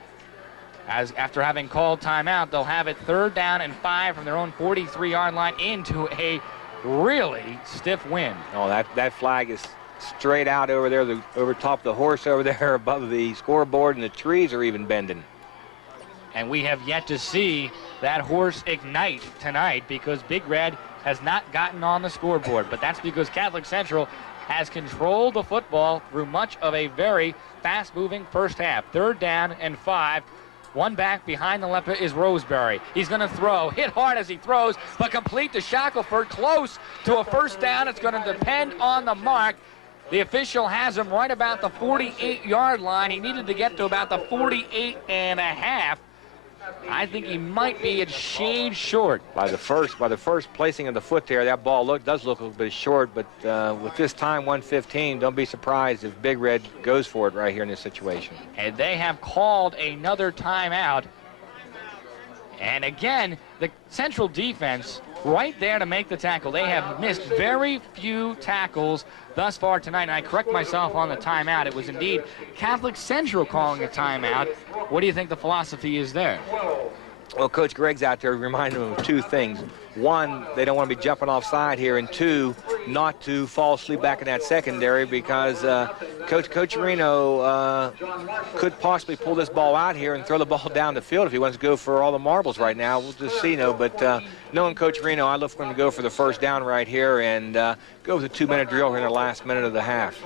after having called timeout, they'll have it 3rd down and 5 from their own 43-yard line into a really stiff wind. Oh, that flag is straight out over there, over top of the horse over there above the scoreboard, and the trees are even bending. And we have yet to see that horse ignite tonight, because Big Red has not gotten on the scoreboard. But that's because Catholic Central has controlled the football through much of a very fast-moving first half. 3rd down and 5. One back behind the Nalepa is Roseberry. He's going to throw, hit hard as he throws, but complete to Shackelford, close to a first down. It's going to depend on the mark. The official has him right about the 48-yard line. He needed to get to about the 48.5. I think he might be a shade short. By the first placing of the foot there, that ball does look a little bit short, but with this time, 1:15, don't be surprised if Big Red goes for it right here in this situation. And they have called another timeout. And again, the Central defense right there to make the tackle. They have missed very few tackles thus far tonight. And I correct myself on the timeout. It was indeed Catholic Central calling a timeout. What do you think the philosophy is there? Well, Coach Gregg's out there reminding them of 2 things. 1, they don't want to be jumping offside here, and 2, not to fall asleep back in that secondary, because Coach Reno could possibly pull this ball out here and throw the ball down the field if he wants to go for all the marbles right now. We'll just see, but knowing Coach Reno, I look for him to go for the first down right here and go with a 2-minute drill here in the last minute of the half.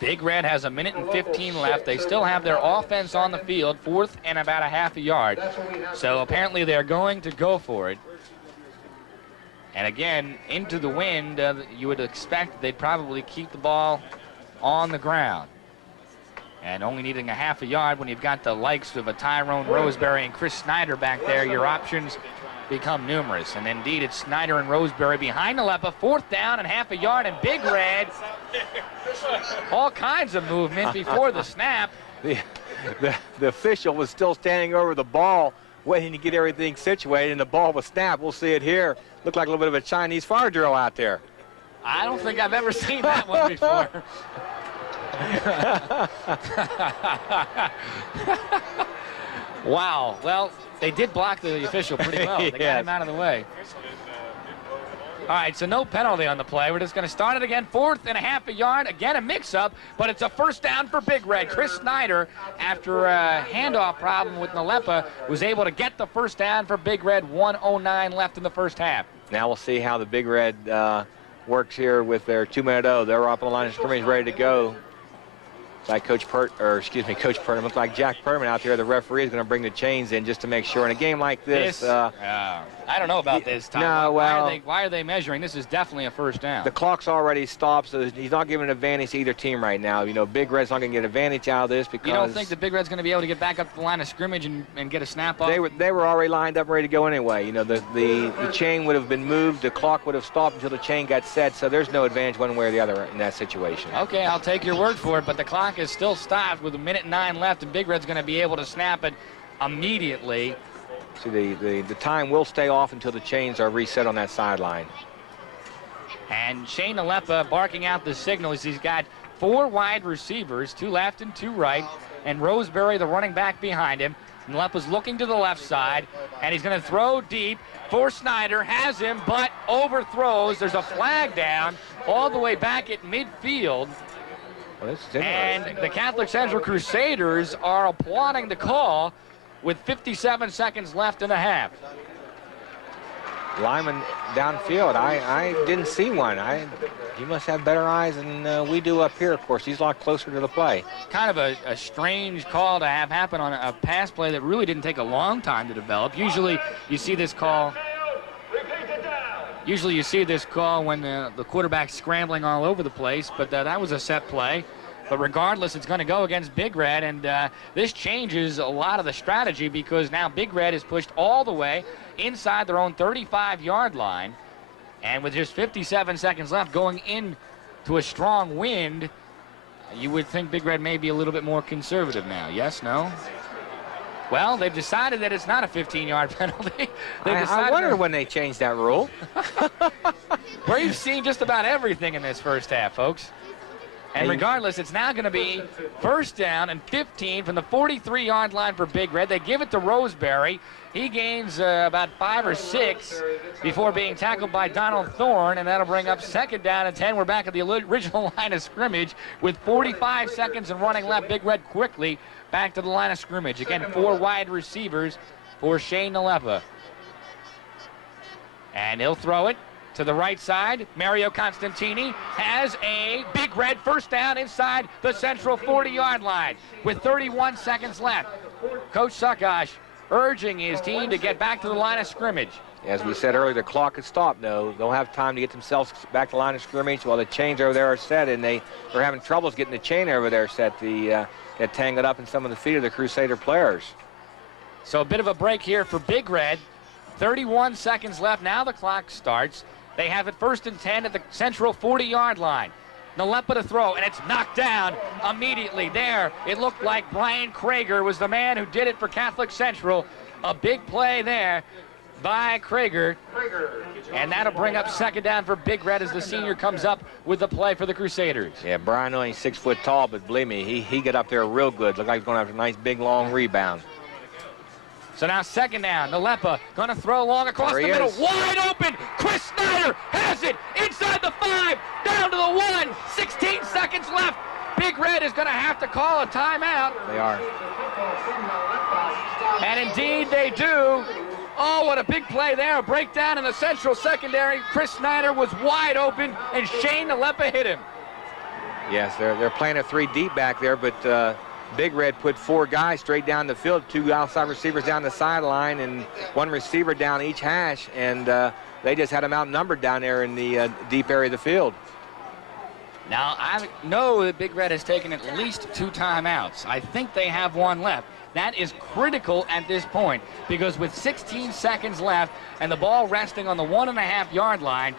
Big Red has 1:15 left. They still have their offense on the field, 4th and about a half a yard. So apparently they're going to go for it. And again, into the wind, you would expect they'd probably keep the ball on the ground. And only needing a half a yard when you've got the likes of a Tyrone Roseberry and Chris Snyder back there, your options become numerous. And indeed, it's Snyder and Roseberry behind Nalepa, 4th down and half a yard, and Big Red, all kinds of movement before the snap. The official was still standing over the ball, waiting to get everything situated, and the ball was snapped. We'll see it here. Looked like a little bit of a Chinese fire drill out there. I don't think I've ever seen that one before. Wow. Well, they did block the official pretty well. They Yes. got him out of the way. All right, so no penalty on the play. We're just going to start it again. 4th and a half a yard. Again, a mix-up, but it's a first down for Big Red. Chris Snyder, after a handoff problem with Nalepa, was able to get the first down for Big Red. 1:09 left in the first half. Now we'll see how the Big Red works here with their 2-minute O. They're up on the line of scrimmage, ready to go. It's like Coach Coach Pert. It looks like Jack Perman out there. The referee is going to bring the chains in just to make sure. In a game like this, I don't know about this, Tom. No, well, why are they measuring? This is definitely a first down. the clock's already stopped, so he's not giving an advantage to either team right now. You know, Big Red's not going to get advantage out of this because You don't think the Big Red's going to be able to get back up to the line of scrimmage and get a snap off? they were already lined up, ready to go anyway. You know, the chain would have been moved, the clock would have stopped until the chain got set, so there's no advantage one way or the other in that situation. Okay, I'll take your word for it, but the clock is still stopped with 1:09 left, and Big Red's going to be able to snap it immediately. See, the time will stay off until the chains are reset on that sideline. And Shane Nalepa barking out the signals. He's got 4 wide receivers, 2 left and 2 right, and Roseberry, the running back, behind him. Nalepa's looking to the left side, and he's going to throw deep for Snyder. Has him, but overthrows. There's a flag down all the way back at midfield. Well, And the Catholic Central Crusaders are applauding the call with 57 seconds left in the half. Lyman downfield, I didn't see one. He must have better eyes than we do up here. Of course, he's a lot closer to the play. Kind of a strange call to have happen on a pass play that really didn't take a long time to develop. Usually you see this call when the quarterback's scrambling all over the place, but that was a set play. But regardless, it's going to go against Big Red, and this changes a lot of the strategy because now Big Red is pushed all the way inside their own 35-yard line. And with just 57 seconds left going into a strong wind, you would think Big Red may be a little bit more conservative now. Yes, no? Well, they've decided that it's not a 15-yard penalty. I wonder when they changed that rule. We've seen just about everything in this first half, folks. And regardless, it's now going to be first down and 15 from the 43-yard line for Big Red. They give it to Roseberry. He gains about 5 or 6 before being tackled by Donald Thorne, and that'll bring up second down and 10. We're back at the original line of scrimmage with 45 seconds and running left. Big Red quickly back to the line of scrimmage. Again, 4 wide receivers for Shane Nalepa. And he'll throw it to the right side. Mario Constantini has a Big Red first down inside the central 40-yard line with 31 seconds left. Coach Suckosh urging his team to get back to the line of scrimmage. As we said earlier, the clock has stopped, though. They'll have time to get themselves back to the line of scrimmage while the chains over there are set, and they're having troubles getting the chain over there set. Get tangled up in some of the feet of the Crusader players. So a bit of a break here for Big Red. 31 seconds left. Now the clock starts. They have it first and 10 at the central 40-yard line. Nalepa to throw, and it's knocked down immediately. There, it looked like Brian Krager was the man who did it for Catholic Central. A big play there by Krager. And that'll bring up second down for Big Red as the senior comes up with the play for the Crusaders. Yeah, Brian only 6 foot tall, but believe me, he got up there real good. Looked like he's going to have a nice, big, long rebound. So now second down. Nalepa going to throw long across the middle. Wide open. Chris Snyder has it inside the 5, down to the 1. 16 seconds left. Big Red is going to have to call a timeout. They are. And indeed they do. Oh, what a big play there. A breakdown in the central secondary. Chris Snyder was wide open, and Shane Nalepa hit him. Yes, they're playing a 3 deep back there, but Big Red put 4 guys straight down the field, 2 outside receivers down the sideline, and 1 receiver down each hash, and they just had them outnumbered down there in the deep area of the field. Now, I know that Big Red has taken at least 2 timeouts. I think they have 1 left. That is critical at this point because with 16 seconds left and the ball resting on the 1.5-yard line,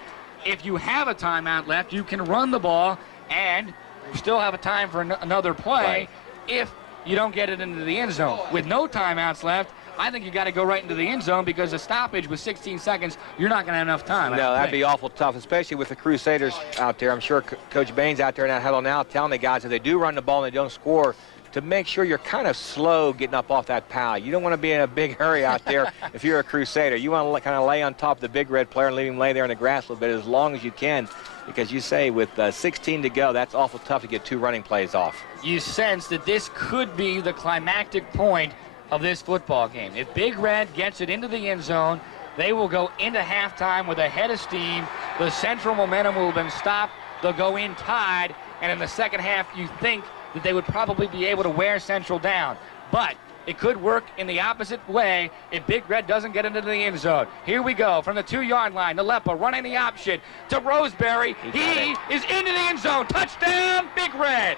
if you have a timeout left, you can run the ball and you still have a time for another play. Right. If you don't get it into the end zone. With no timeouts left, I think you got to go right into the end zone because a stoppage with 16 seconds, you're not going to have enough time. No, that'd be awful tough, especially with the Crusaders out there. I'm sure Coach Bain's out there in that huddle now telling the guys if they do run the ball and they don't score, to make sure you're kind of slow getting up off that pile. You don't want to be in a big hurry out there if you're a Crusader. You want to kind of lay on top of the big red player and leave him lay there in the grass a little bit as long as you can, because you say with 16 to go, that's awful tough to get 2 running plays off. You sense that this could be the climactic point of this football game. If Big Red gets it into the end zone, they will go into halftime with a head of steam. The Central momentum will have been stopped. They'll go in tied, and in the second half, you think that they would probably be able to wear Central down. But it could work in the opposite way if Big Red doesn't get into the end zone. Here we go from the 2-yard line. Nalepa running the option to Roseberry. He is into the end zone. Touchdown, Big Red.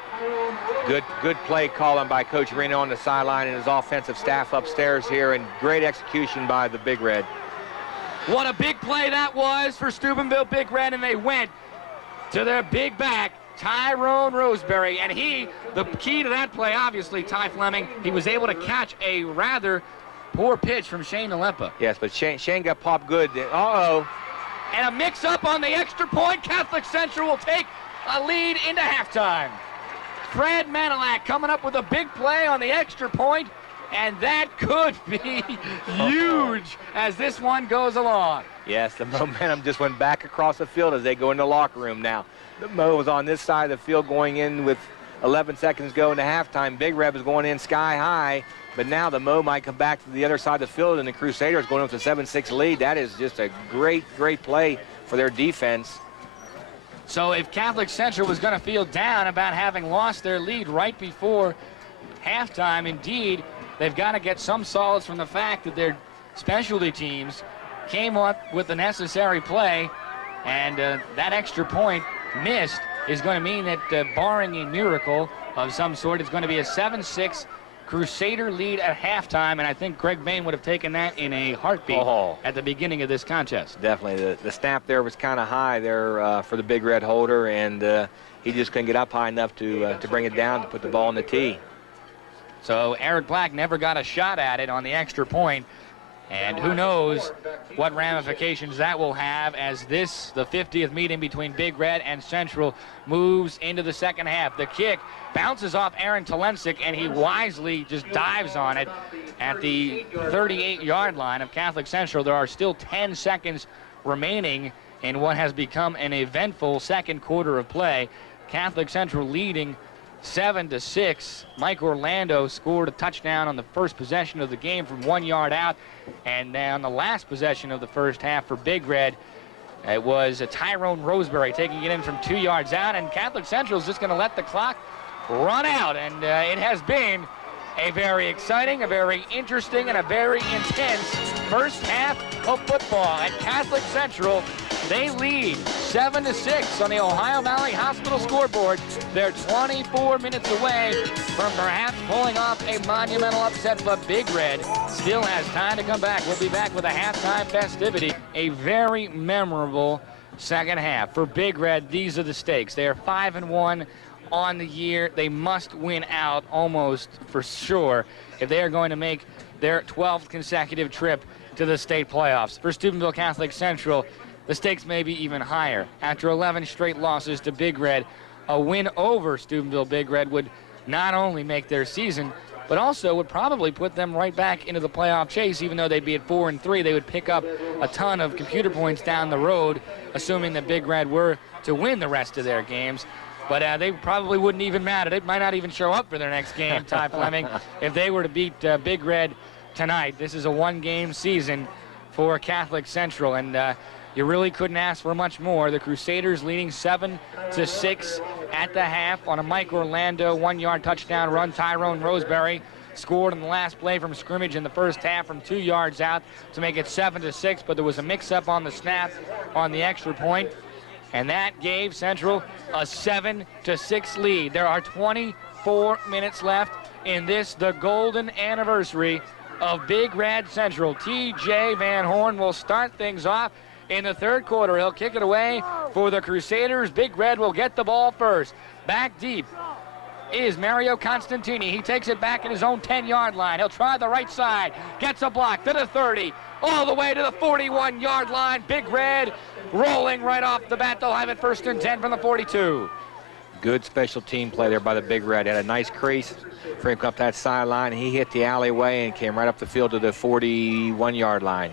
Good play calling by Coach Reno on the sideline and his offensive staff upstairs here, and great execution by the Big Red. What a big play that was for Steubenville Big Red, and they went to their big back, Tyrone Roseberry, and the key to that play, obviously, Ty Fleming, he was able to catch a rather poor pitch from Shane Nalepa. Yes, but Shane got popped good. Uh-oh. And a mix-up on the extra point. Catholic Central will take a lead into halftime. Fred Manilak coming up with a big play on the extra point, and that could be huge as this one goes along. Yes, the momentum just went back across the field as they go into the locker room now. The Mo was on this side of the field going in with 11 seconds go into halftime. Big Red was going in sky high, but now the Mo might come back to the other side of the field, and the Crusaders going up to 7-6 lead. That is just a great play for their defense. So if Catholic Central was going to feel down about having lost their lead right before halftime, indeed, they've got to get some solace from the fact that their specialty teams came up with the necessary play, and that extra point missed is going to mean that barring a miracle of some sort, it's going to be a 7-6 Crusader lead at halftime, and I think Greg Bain would have taken that in a heartbeat at the beginning of this contest. Definitely. The snap there was kind of high there for the Big Red holder, and he just couldn't get up high enough to bring it down to put the ball in the tee. So Eric Black never got a shot at it on the extra point. And who knows what ramifications that will have as this, the 50th meeting between Big Red and Central, moves into the second half. The kick bounces off Aaron Talensik, and he wisely just dives on it at the 38-yard line of Catholic Central. There are still 10 seconds remaining in what has become an eventful second quarter of play. Catholic Central leading 7-6. Mike Orlando scored a touchdown on the first possession of the game from 1 yard out, and then on the last possession of the first half for Big Red, it was Tyrone Roseberry taking it in from 2 yards out, and Catholic Central is just going to let the clock run out, and it has been a very exciting, a very interesting, and a very intense first half of football. At Catholic Central, they lead 7-6 on the Ohio Valley Hospital scoreboard. They're 24 minutes away from perhaps pulling off a monumental upset, but Big Red still has time to come back. We'll be back with a halftime festivity. A very memorable second half. For Big Red, these are the stakes. They are 5-1 on the year. They must win out almost for sure if they are going to make their 12th consecutive trip to the state playoffs. For Steubenville Catholic Central, the stakes may be even higher. After 11 straight losses to Big Red, a win over Steubenville Big Red would not only make their season, but also would probably put them right back into the playoff chase. Even though they'd be at 4-3, they would pick up a ton of computer points down the road, assuming that Big Red were to win the rest of their games. But they probably wouldn't even matter. They might not even show up for their next game, Ty Fleming, if they were to beat Big Red tonight. This is a one-game season for Catholic Central, and you really couldn't ask for much more. The Crusaders leading 7-6 at the half on a Mike Orlando 1-yard touchdown run. Tyrone Roseberry scored in the last play from scrimmage in the first half from 2 yards out to make it 7-6, but there was a mix-up on the snap on the extra point, and that gave Central a 7-6 lead. There are 24 minutes left in this, the golden anniversary of Big Red Central. T.J. Van Horn will start things off in the third quarter. He'll kick it away for the Crusaders. Big Red will get the ball first. Back deep is Mario Constantini. He takes it back in his own 10-yard line. He'll try the right side. Gets a block to the 30. All the way to the 41-yard line. Big Red rolling right off the bat. They'll have it 1st and 10 from the 42. Good special team play there by the Big Red. Had a nice crease for him up that sideline. He hit the alleyway and came right up the field to the 41-yard line.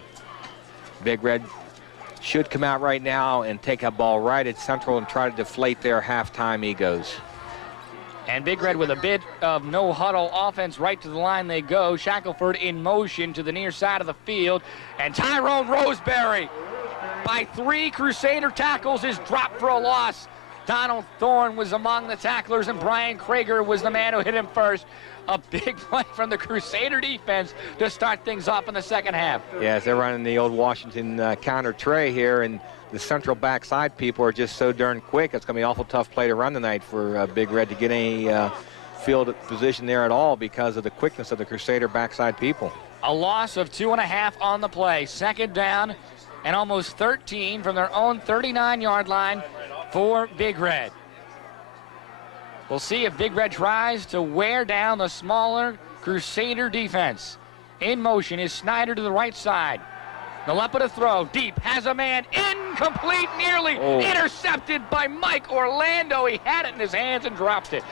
Big Red should come out right now and take a ball right at Central and try to deflate their halftime egos. And Big Red with a bit of no huddle offense. Right to the line they go. Shackelford in motion to the near side of the field. And Tyrone Roseberry, by 3 Crusader tackles, is dropped for a loss. Donald Thorne was among the tacklers, and Brian Krager was the man who hit him first. A big play from the Crusader defense to start things off in the second half. Yes, they're running the old Washington counter tray here, and the Central backside people are just so darn quick. It's going to be an awful tough play to run tonight for Big Red to get any field position there at all because of the quickness of the Crusader backside people. A loss of 2.5 on the play. Second down and almost 13 from their own 39-yard line for Big Red. We'll see if Big Red tries to wear down the smaller Crusader defense. In motion is Snyder to the right side. Nalepa to throw, deep, has a man, incomplete, nearly intercepted by Mike Orlando. He had it in his hands and dropped it.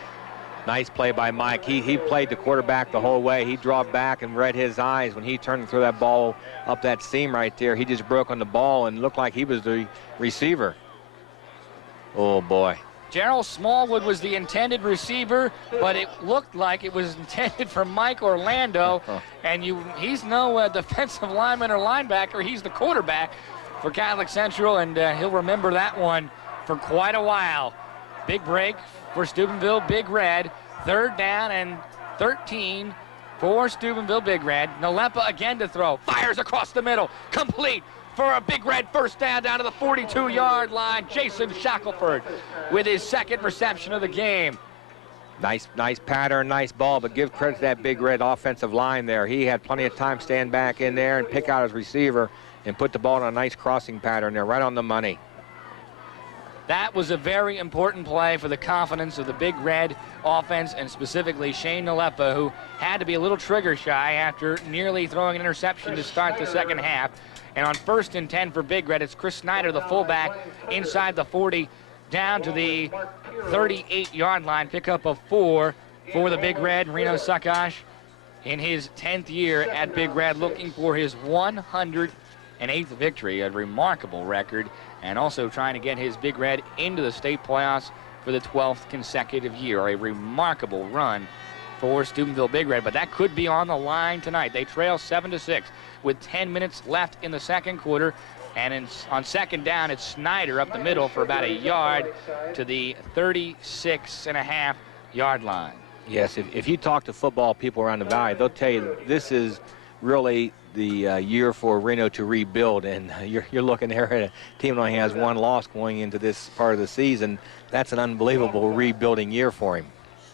Nice play by Mike. He played the quarterback the whole way. He dropped back and read his eyes when he turned and threw that ball up that seam right there. He just broke on the ball and looked like he was the receiver. Oh, boy. Gerald Smallwood was the intended receiver, but it looked like it was intended for Mike Orlando. And he's no defensive lineman or linebacker. He's the quarterback for Catholic Central, and he'll remember that one for quite a while. Big break for Steubenville Big Red. Third down and 13 for Steubenville Big Red. Nalepa again to throw. Fires across the middle. Complete for a Big Red first down to the 42-yard line. Jason Shackelford with his second reception of the game. Nice pattern, nice ball, but give credit to that Big Red offensive line there. He had plenty of time to stand back in there and pick out his receiver and put the ball in a nice crossing pattern there, right on the money. That was a very important play for the confidence of the Big Red offense, and specifically Shane Nalepa, who had to be a little trigger shy after nearly throwing an interception to start the second half. And on 1st and 10 for Big Red, it's Chris Snyder, the fullback, inside the 40, down to the 38-yard line. Pickup of 4 for the Big Red. Reno Suckosh in his 10th year at Big Red, looking for his 108th victory, a remarkable record, and also trying to get his Big Red into the state playoffs for the 12th consecutive year. A remarkable run for Steubenville Big Red, but that could be on the line tonight. They trail 7-6 with 10 minutes left in the second quarter, and on second down, it's Snyder up the middle for about a yard to the 36.5-yard line. Yes, if you talk to football people around the valley, they'll tell you this is really the year for Reno to rebuild, and you're looking there at a team that only has 1 loss going into this part of the season. That's an unbelievable rebuilding year for him.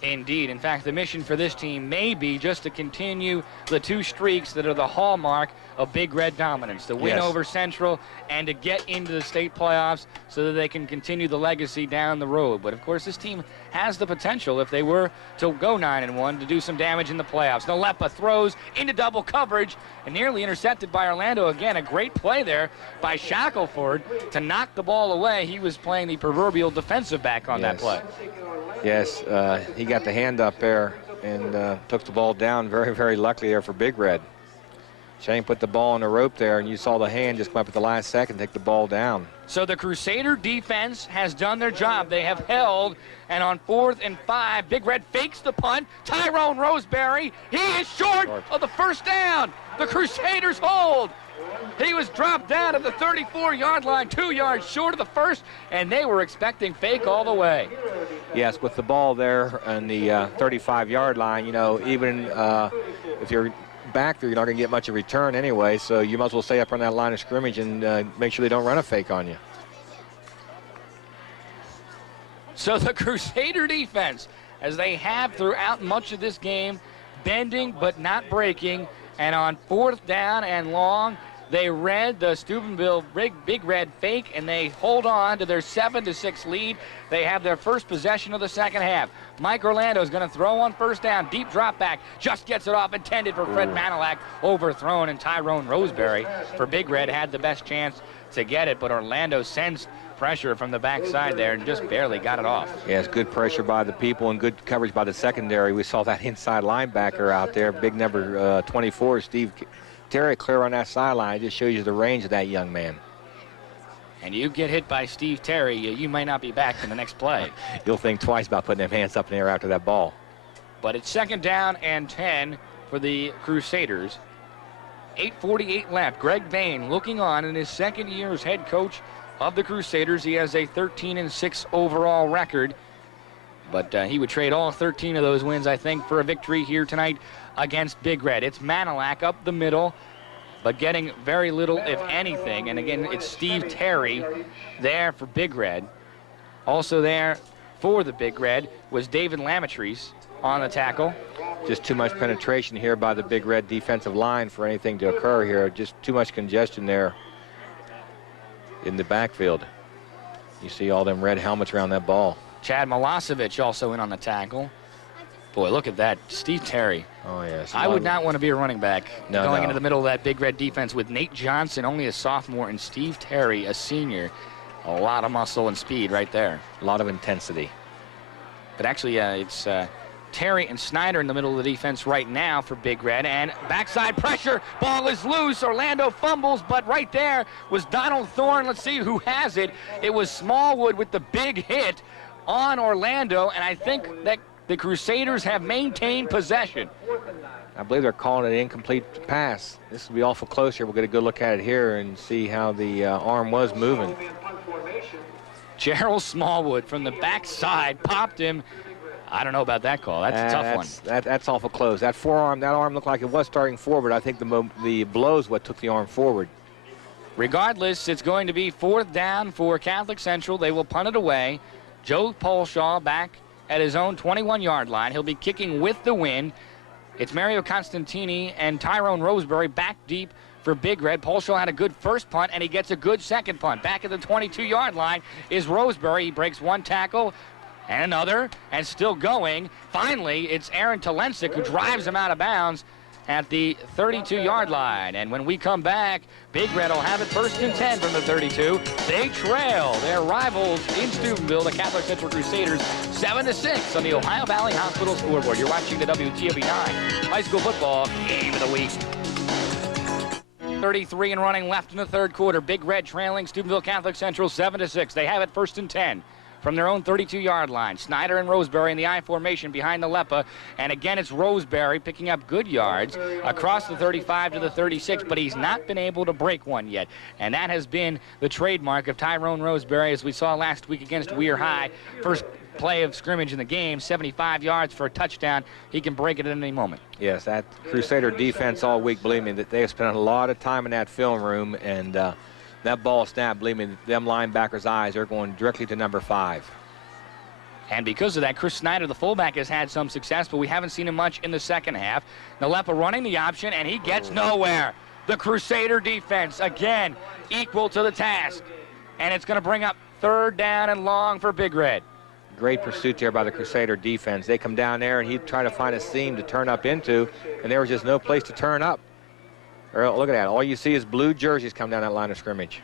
Indeed. In fact, the mission for this team may be just to continue the 2 streaks that are the hallmark of Big Red dominance, the win over Central and to get into the state playoffs so that they can continue the legacy down the road. But of course, this team has the potential, if they were to go 9-1, to do some damage in the playoffs. Nalepa throws into double coverage and nearly intercepted by Orlando. Again, a great play there by Shackelford to knock the ball away. He was playing the proverbial defensive back on that play. Yes, he got the hand up there and took the ball down very, very luckily there for Big Red. Shane put the ball on the rope there, and you saw the hand just come up at the last second, take the ball down. So the Crusader defense has done their job. They have held, and on 4th and 5, Big Red fakes the punt. Tyrone Roseberry, he is short of the first down. The Crusaders hold. He was dropped down at the 34-yard line, 2 yards short of the first, and they were expecting fake all the way. Yes, with the ball there on the 35-yard line, you know, even if you're back there, you're not going to get much of return anyway, so you might as well stay up on that line of scrimmage and make sure they don't run a fake on you. So the Crusader defense, as they have throughout much of this game, bending but not breaking, and on 4th down and long, They read the Steubenville Big Red fake, and they hold on to their 7-6 lead. They have their first possession of the second half. Mike Orlando is going to throw on first down. Deep drop back. Just gets it off. Intended for Fred Manilak. Overthrown, and Tyrone Roseberry for Big Red had the best chance to get it, but Orlando sensed pressure from the backside there and just barely got it off. Yes, good pressure by the people and good coverage by the secondary. We saw that inside linebacker out there, big number 24, Steve Terry, clear on that sideline. It just shows you the range of that young man. And you get hit by Steve Terry, you might not be back in the next play. You'll think twice about putting them hands up in the air after that ball. But it's 2nd down and 10 for the Crusaders. 8:48 left. Greg Bain looking on in his 2nd year as head coach of the Crusaders. He has a 13-6 overall record. But he would trade all 13 of those wins, I think, for a victory here tonight against Big Red. It's Manilak up the middle, but getting very little, if anything. And again, it's Steve Terry there for Big Red. Also there for the Big Red was David Lametries on the tackle. Just too much penetration here by the Big Red defensive line for anything to occur here. Just too much congestion there in the backfield. You see all them red helmets around that ball. Chad Milosevic also in on the tackle. Boy, look at that. Steve Terry. Oh, yes. I would not want to be a running back going no. into the middle of that Big Red defense with Nate Johnson, only a sophomore, and Steve Terry, a senior. A lot of muscle and speed right there. A lot of intensity. But actually, it's Terry and Snyder in the middle of the defense right now for Big Red. And backside pressure. Ball is loose. Orlando fumbles, but right there was Donald Thorne. Let's see who has it. It was Smallwood with the big hit on Orlando, and I think that the Crusaders have maintained possession. I believe they're calling it an incomplete pass. This will be awful close here. We'll get a good look at it here and see how the arm was moving. Gerald Smallwood from the backside popped him. I don't know about that call. That's a tough one. That's awful close. That forearm, that arm looked like it was starting forward. I think the blows what took the arm forward. Regardless, it's going to be 4th down for Catholic Central. They will punt it away. Joe Polshaw back at his own 21-yard line. He'll be kicking with the wind. It's Mario Constantini and Tyrone Roseberry back deep for Big Red. Polshaw had a good first punt, and he gets a good second punt. Back at the 22-yard line is Roseberry. He breaks one tackle and another, and still going. Finally, it's Aaron Talensik who drives him out of bounds at the 32-yard line. And when we come back, Big Red will have it 1st and 10 from the 32. They trail their rivals in Steubenville, the Catholic Central Crusaders, 7-6 on the Ohio Valley Hospital scoreboard. You're watching the WTOP 9 High School Football Game of the Week. 33 and running left in the 3rd quarter. Big Red trailing Steubenville Catholic Central 7-6. They have it 1st and 10. From their own 32-yard line. Snyder and Roseberry in the I formation behind the Lepa. And again, it's Roseberry picking up good yards across the 35 to the 36, but he's not been able to break one yet. And that has been the trademark of Tyrone Roseberry, as we saw last week against Weir High. First play of scrimmage in the game, 75 yards for a touchdown. He can break it at any moment. Yes, that Crusader defense all week, believe me, that they have spent a lot of time in that film room, and that ball snap, believe me, them linebackers' eyes are going directly to number 5. And because of that, Chris Snyder, the fullback, has had some success, but we haven't seen him much in the second half. Nalepa running the option, and he gets nowhere. The Crusader defense, again, equal to the task. And it's going to bring up 3rd down and long for Big Red. Great pursuit there by the Crusader defense. They come down there, and he'd try to find a seam to turn up into, and there was just no place to turn up. Look at that. All you see is blue jerseys come down that line of scrimmage.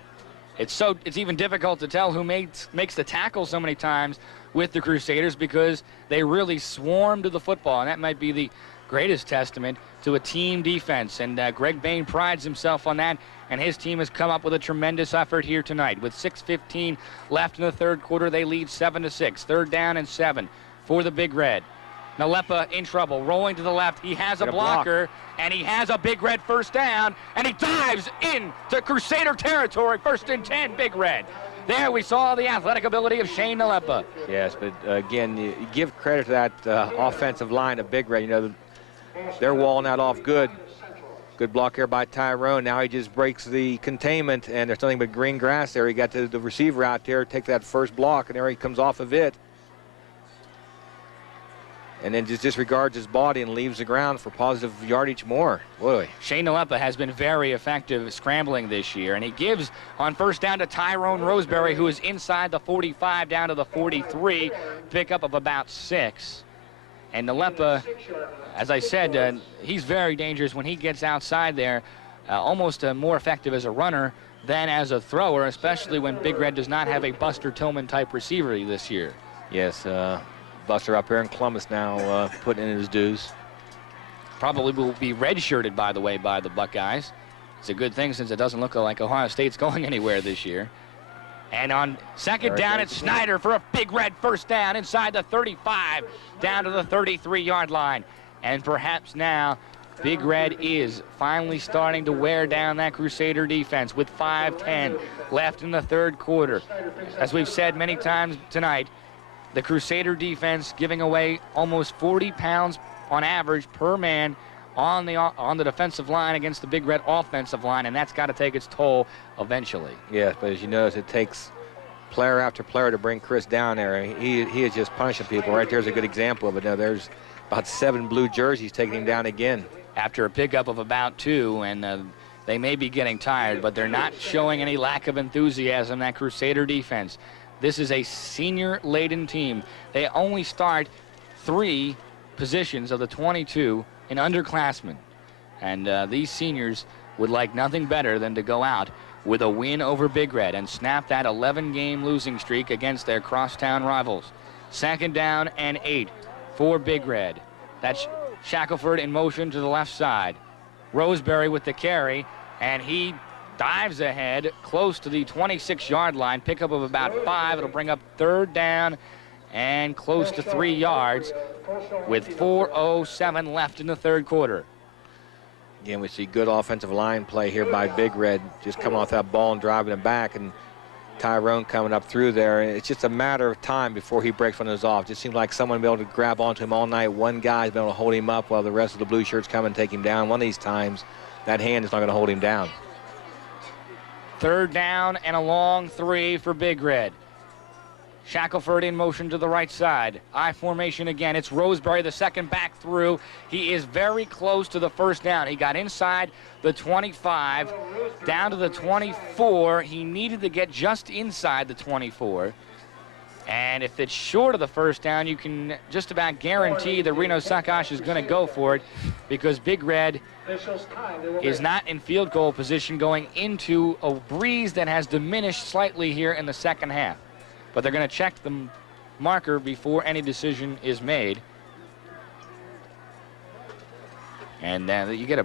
It's even difficult to tell who makes the tackle so many times with the Crusaders, because they really swarm to the football, and that might be the greatest testament to a team defense. And Greg Bain prides himself on that, and his team has come up with a tremendous effort here tonight. With 6:15 left in the 3rd quarter, they lead 7-6. 3rd down and 7 for the Big Red. Nalepa in trouble, rolling to the left. He has a blocker, and he has a Big Red 1st down, and he dives into Crusader territory. 1st and 10, Big Red. There we saw the athletic ability of Shane Nalepa. Yes, but again, you give credit to that offensive line of Big Red. You know, they're walling that off good. Good block here by Tyrone. Now he just breaks the containment, and there's nothing but green grass there. He got the receiver out there, take that first block, and there he comes off of it. and then just disregards his body and leaves the ground for positive yardage more. Boy. Shane Nalepa has been very effective scrambling this year, and he gives on first down to Tyrone Roseberry, who is inside the 45 down to the 43, pickup of about 6. And Nalepa, as I said, he's very dangerous when he gets outside there, almost more effective as a runner than as a thrower, especially when Big Red does not have a Buster Tillman type receiver this year. Yes, Buster up here in Columbus now putting in his dues. Probably will be redshirted, by the way, by the Buckeyes. It's a good thing since it doesn't look like Ohio State's going anywhere this year. And on second down, it's Snyder for a Big Red first down inside the 35, down to the 33-yard line. And perhaps now Big Red is finally starting to wear down that Crusader defense with 5:10 left in the third quarter. As we've said many times tonight, the Crusader defense giving away almost 40 pounds on average per man on the defensive line against the Big Red offensive line, and that's got to take its toll eventually. Yes, but as you notice, it takes player after player to bring Chris down there. He is just punishing people. Right there's a good example of it. Now there's about 7 blue jerseys taking him down again. After a pickup of about 2, and they may be getting tired, but they're not showing any lack of enthusiasm, that Crusader defense. This is a senior-laden team. They only start 3 positions of the 22 in underclassmen. And these seniors would like nothing better than to go out with a win over Big Red and snap that 11-game losing streak against their crosstown rivals. Second down and 8 for Big Red. That's Shackelford in motion to the left side. Roseberry with the carry, and he dives ahead close to the 26-yard line, pickup of about 5. It'll bring up third down and close to 3 yards with 4:07 left in the third quarter. Again, we see good offensive line play here by Big Red, just coming off that ball and driving it back, and Tyrone coming up through there. It's just a matter of time before he breaks one of those off. Just seems like someone will be able to grab onto him all night. One guy's been able to hold him up while the rest of the blue shirts come and take him down. One of these times, that hand is not going to hold him down. Third down and a long 3 for Big Red. Shackelford in motion to the right side. I formation again. It's Roseberry, the second back through. He is very close to the first down. He got inside the 25, down to the 24. He needed to get just inside the 24. And if it's short of the first down, you can just about guarantee that Reno Sakash is going to go for it, because Big Red is not in field goal position going into a breeze that has diminished slightly here in the second half. But they're going to check the marker before any decision is made. And you get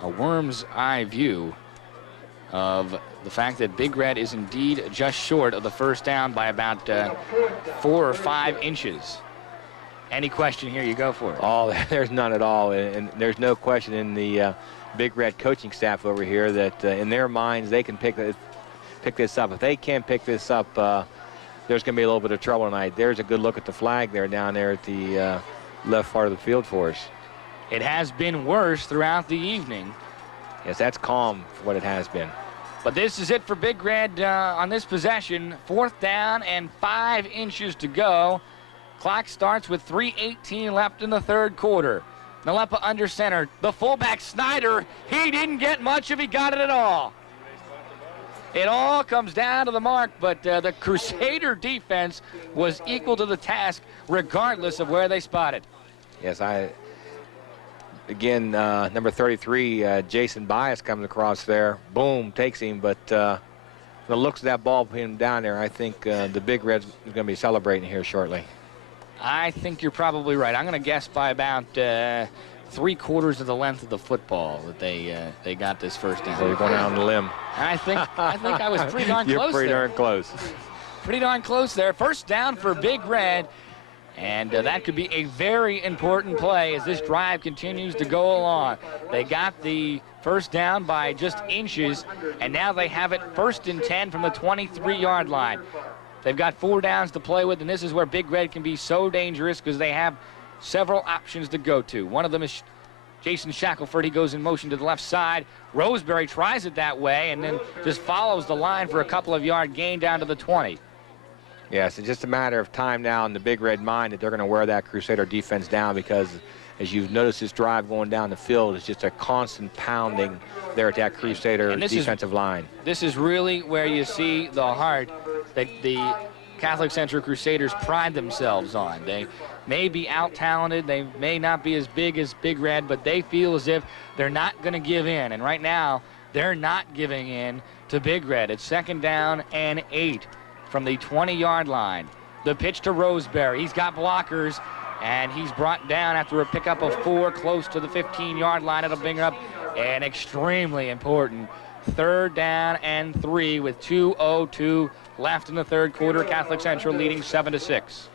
a worm's eye view of the fact that Big Red is indeed just short of the first down by about 4 or 5 inches. Any question here, you go for it. Oh, there's none at all. And there's no question in the Big Red coaching staff over here that in their minds they can pick this up. If they can't pick this up, there's going to be a little bit of trouble tonight. There's a good look at the flag there down there at the left part of the field for us. It has been worse throughout the evening. Yes, that's calm for what it has been. But this is it for Big Red on this possession. 4th down and 5 inches to go. Clock starts with 3:18 left in the third quarter. Nalepa under center. The fullback Snyder, he didn't get much if he got it at all. It all comes down to the mark, but the Crusader defense was equal to the task regardless of where they spotted. Yes, again, number 33, Jason Bias comes across there. Boom, takes him, but the looks of that ball put him down there, I think the Big Red's going to be celebrating here shortly. I think you're probably right. I'm going to guess by about 3/4 of the length of the football that they got this first down. So you're going out on the limb. I think I was pretty darn close. You're pretty there. darn close. Pretty darn close there. First down for Big Red, and that could be a very important play as this drive continues to go along. They got the first down by just inches, and now they have it 1st and 10 from the 23-yard line. They've got 4 downs to play with, and this is where Big Red can be so dangerous because they have several options to go to. One of them is Jason Shackelford. He goes in motion to the left side. Roseberry tries it that way and then just follows the line for a couple of yard gain down to the 20. Yes, it's just a matter of time now in the Big Red mind that they're going to wear that Crusader defense down, because as you've noticed, this drive going down the field is just a constant pounding there at that Crusader defensive line. This is really where you see the heart that the Catholic Central Crusaders pride themselves on. They may be out-talented, they may not be as big as Big Red, but they feel as if they're not going to give in. And right now, they're not giving in to Big Red. It's 2nd down and 8 from the 20-yard line. The pitch to Roseberry. He's got blockers, and he's brought down after a pickup of 4 close to the 15-yard line. It'll bring up an extremely important 3rd down and 3 with 2:02 left in the 3rd quarter. Catholic Central leading 7-6.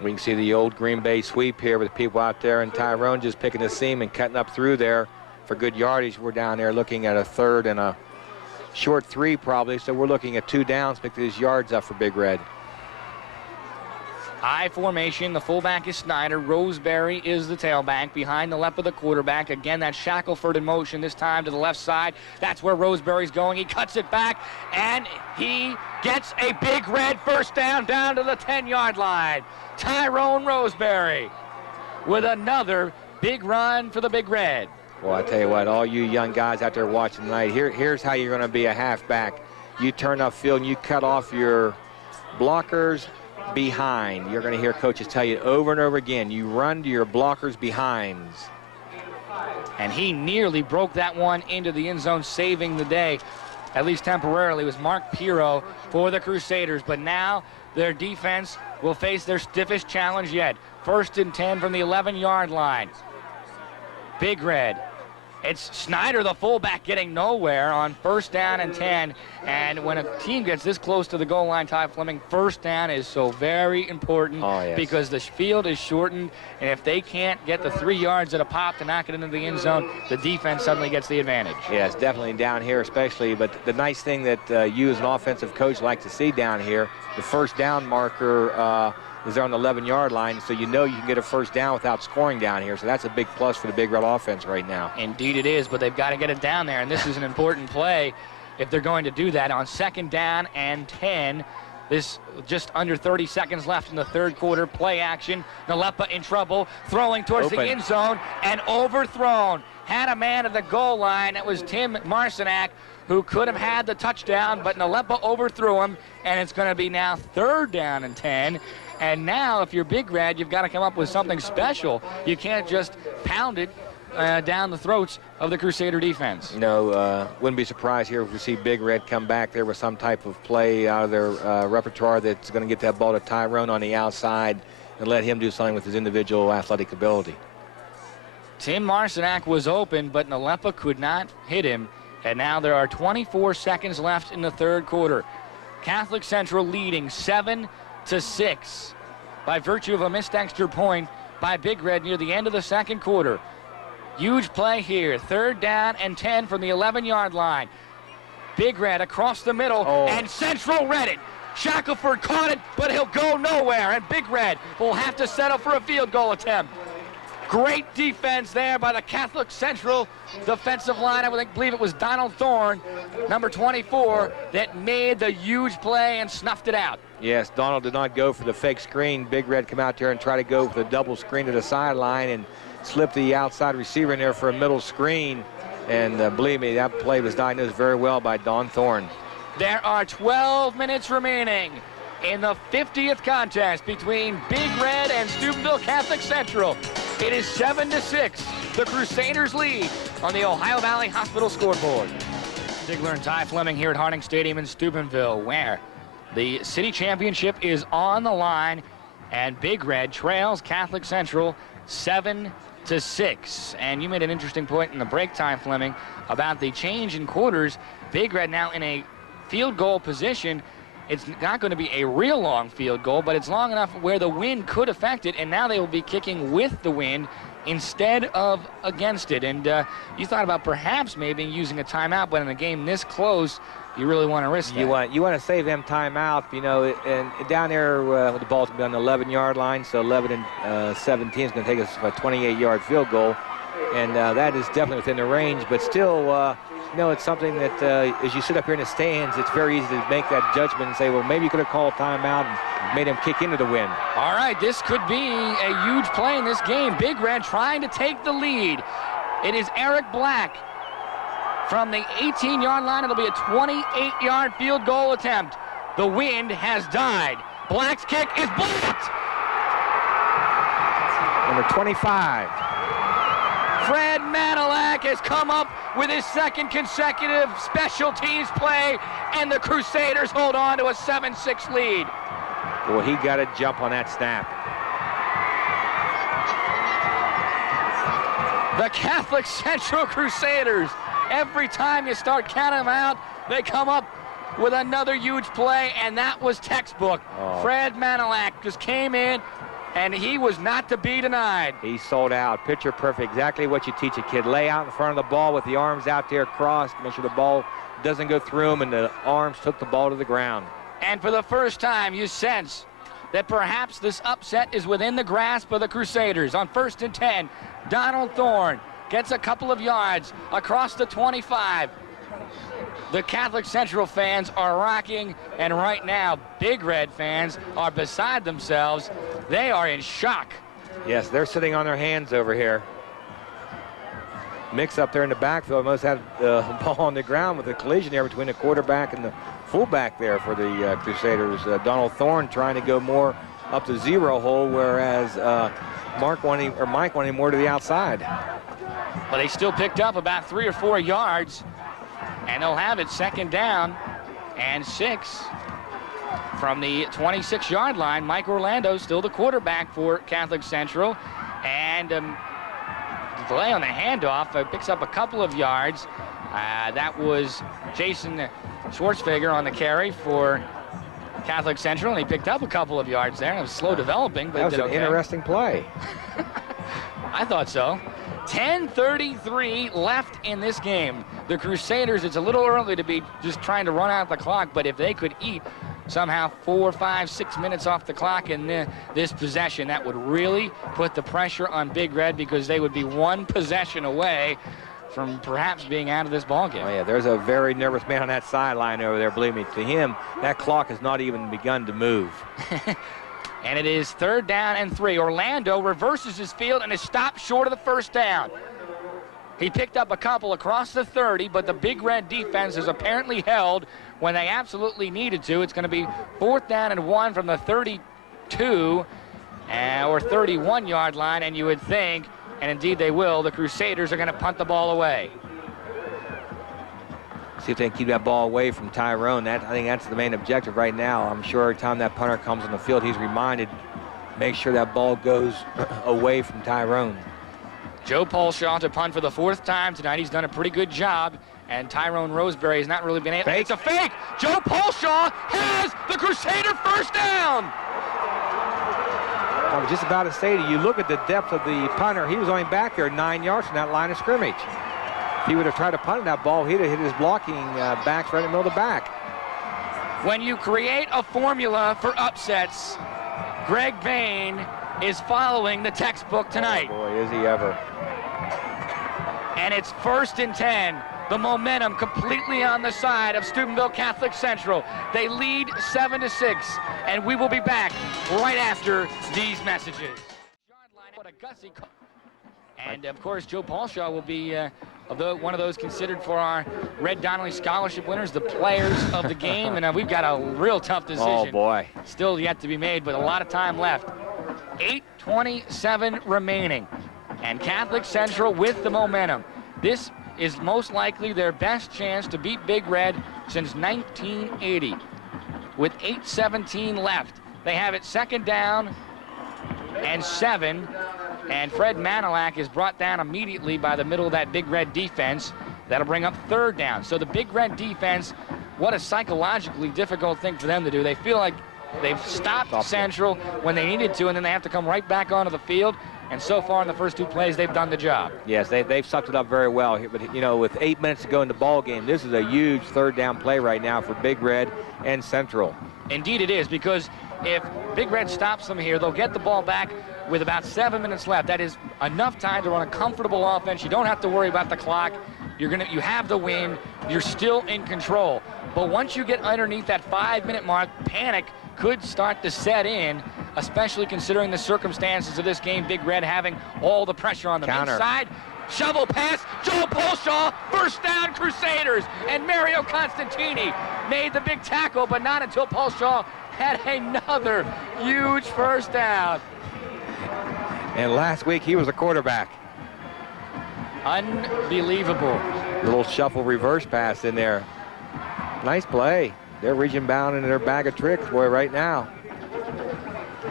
We can see the old Green Bay sweep here with people out there, and Tyrone just picking the seam and cutting up through there for good yardage. We're down there looking at a 3rd and a short 3 probably, so we're looking at 2 downs, pick these yards up for Big Red. I formation, the fullback is Snyder. Roseberry is the tailback. Behind the left of the quarterback. Again, that's Shackelford in motion, this time to the left side. That's where Roseberry's going. He cuts it back, and he gets a Big Red 1st down to the 10-yard line. Tyrone Roseberry with another big run for the Big Red. Well, I tell you what, all you young guys out there watching tonight, here's how you're going to be a halfback. You turn upfield and you cut off your blockers behind. You're going to hear coaches tell you over and over again, you run to your blockers behinds. And he nearly broke that one into the end zone, saving the day, at least temporarily. It was Mark Pirro for the Crusaders, but now their defense will face their stiffest challenge yet. 1st and 10 from the 11-yard line. Big Red. It's Snyder, the fullback, getting nowhere on 1st down and 10. And when a team gets this close to the goal line, Ty Fleming, 1st down is so very important. Oh, yes. Because the field is shortened, and if they can't get the 3 yards at a pop to knock it into the end zone, the defense suddenly gets the advantage. Yes, definitely down here especially. But the nice thing that you as an offensive coach like to see down here, the 1st down marker is there on the 11-yard line, so you know you can get a 1st down without scoring down here. So that's a big plus for the Big Red offense right now. Indeed it is, but they've got to get it down there, and this is an important play if they're going to do that. On 2nd down and 10, this just under 30 seconds left in the 3rd quarter. Play action. Nalepa in trouble, throwing towards the end zone, and overthrown. Had a man at the goal line. That was Tim Marcinak, who could have had the touchdown, but Nalepa overthrew him, and it's going to be now 3rd down and 10. And now, if you're Big Red, you've got to come up with something special. You can't just pound it down the throats of the Crusader defense. No, wouldn't be surprised here if we see Big Red come back there with some type of play out of their repertoire that's going to get that ball to Tyrone on the outside and let him do something with his individual athletic ability. Tim Marcinak was open, but Nalepa could not hit him. And now there are 24 seconds left in the 3rd quarter. Catholic Central leading 7-6 by virtue of a missed extra point by Big Red near the end of the 2nd quarter. Huge play here. 3rd down and 10 from the 11-yard line. Big Red across the middle, and Central read it. Shackelford caught it, but he'll go nowhere, and Big Red will have to settle for a field goal attempt. Great defense there by the Catholic Central defensive line. I believe it was Donald Thorne, number 24, that made the huge play and snuffed it out. Yes, Donald did not go for the fake screen. Big Red come out there and try to go for the double screen to the sideline and slip the outside receiver in there for a middle screen. And believe me, that play was diagnosed very well by Don Thorne. There are 12 minutes remaining in the 50th contest between Big Red and Steubenville Catholic Central. It is 7-6. The Crusaders lead on the Ohio Valley Hospital scoreboard. Ziegler and Ty Fleming here at Harding Stadium in Steubenville, where the city championship is on the line, and Big Red trails Catholic Central 7-6. And you made an interesting point in the break time, Fleming, about the change in quarters. Big Red now in a field goal position. It's not going to be a real long field goal, but it's long enough where the wind could affect it, and now they will be kicking with the wind instead of against it. And you thought about perhaps maybe using a timeout, but in a game this close, you really want to risk that. You want to save them timeout, you know, and down there with the ball's on the 11-yard line, so 11 and 17 is going to take us a 28-yard field goal, and that is definitely within the range, but still You know, it's something that as you sit up here in the stands, it's very easy to make that judgment and say, well, maybe you could have called timeout and made him kick into the wind. All right, this could be a huge play in this game. Big Red trying to take the lead. It is Eric Black from the 18-yard line. It'll be a 28-yard field goal attempt. The wind has died. Black's kick is blocked. Number 25. Fred Manilak has come up with his second consecutive special teams play, and the Crusaders hold on to a 7-6 lead. Well, he got a jump on that snap. The Catholic Central Crusaders, every time you start counting them out, they come up with another huge play, and that was textbook. Fred Manilak just came in, and he was not to be denied. He sold out. Picture perfect. Exactly what you teach a kid. Lay out in front of the ball with the arms out there crossed. Make sure the ball doesn't go through him, and the arms took the ball to the ground. And for the first time, you sense that perhaps this upset is within the grasp of the Crusaders. On 1st and 10, Donald Thorne gets a couple of yards across the 25. The Catholic Central fans are rocking, and right now, Big Red fans are beside themselves. They are in shock. Yes, they're sitting on their hands over here. Mix up there in the backfield. Almost had the ball on the ground with a collision there between the quarterback and the fullback there for the Crusaders. Donald Thorne trying to go more up the zero hole, whereas Mike wanted more to the outside. But they still picked up about 3 or 4 yards, and they'll have it 2nd down and 6 from the 26-yard line. Mike Orlando still the quarterback for Catholic Central, and delay on the handoff picks up a couple of yards. That was Jason Schwartzfeger on the carry for Catholic Central, and he picked up a couple of yards there. It was slow developing, but that was an okay. interesting play. I thought so. 10:33 left in this game. The Crusaders, it's a little early to be just trying to run out the clock, but if they could eat somehow 4, 5, 6 minutes off the clock in this possession, that would really put the pressure on Big Red, because they would be 1 possession away from perhaps being out of this ball game. Oh yeah, there's a very nervous man on that sideline over there. Believe me, to him, that clock has not even begun to move. And it is 3rd down and 3. Orlando reverses his field and is stopped short of the 1st down. He picked up a couple across the 30, but the Big Red defense is apparently held when they absolutely needed to. It's going to be 4th down and 1 from the 32 or 31-yard line, and you would think, and indeed they will, the Crusaders are going to punt the ball away. See if they can keep that ball away from Tyrone. I think that's the main objective right now. I'm sure every time that punter comes on the field, he's reminded, make sure that ball goes away from Tyrone. Joe Paulshaw to punt for the 4th time tonight. He's done a pretty good job, and Tyrone Roseberry has not really been able. Fake. It's a fake. Joe Paulshaw has the Crusader 1st down. I was just about to say to you, look at the depth of the punter. He was only back there 9 yards from that line of scrimmage. If he would have tried to punt that ball, he'd have hit his blocking backs right in the middle of the back. When you create a formula for upsets, Greg Bain is following the textbook tonight. Oh boy, is he ever. And it's 1st and 10. The momentum completely on the side of Steubenville Catholic Central. They lead 7-6, and we will be back right after these messages. And of course, Joe Paulshaw will be one of those considered for our Red Donnelly Scholarship winners, the players of the game. And we've got a real tough decision. Oh boy. Still yet to be made, but a lot of time left. 8:27 remaining, and Catholic Central with the momentum. This is most likely their best chance to beat Big Red since 1980. With 8:17 left, they have it 2nd down and 7, and Fred Manilak is brought down immediately by the middle of that Big Red defense. That'll bring up 3rd down. So the Big Red defense, what a psychologically difficult thing for them to do. They feel like they've stopped Central when they needed to, and then they have to come right back onto the field. And so far in the first 2 plays, they've done the job. Yes, they've sucked it up very well. But, you know, with 8 minutes to go in the ball game, this is a huge 3rd down play right now for Big Red and Central. Indeed it is, because if Big Red stops them here, they'll get the ball back with about 7 minutes left. That is enough time to run a comfortable offense. You don't have to worry about the clock. You have the win. You're still in control. But once you get underneath that 5-minute mark, panic could start to set in, especially considering the circumstances of this game. Big Red having all the pressure on them. Counter. Inside, shovel pass, Joe Polshaw, first down Crusaders, and Mario Constantini made the big tackle, but not until Polshaw had another huge first down. And last week he was a quarterback. Unbelievable. A little shuffle reverse pass in there. Nice play. They're reaching bound into their bag of tricks, boy, right now.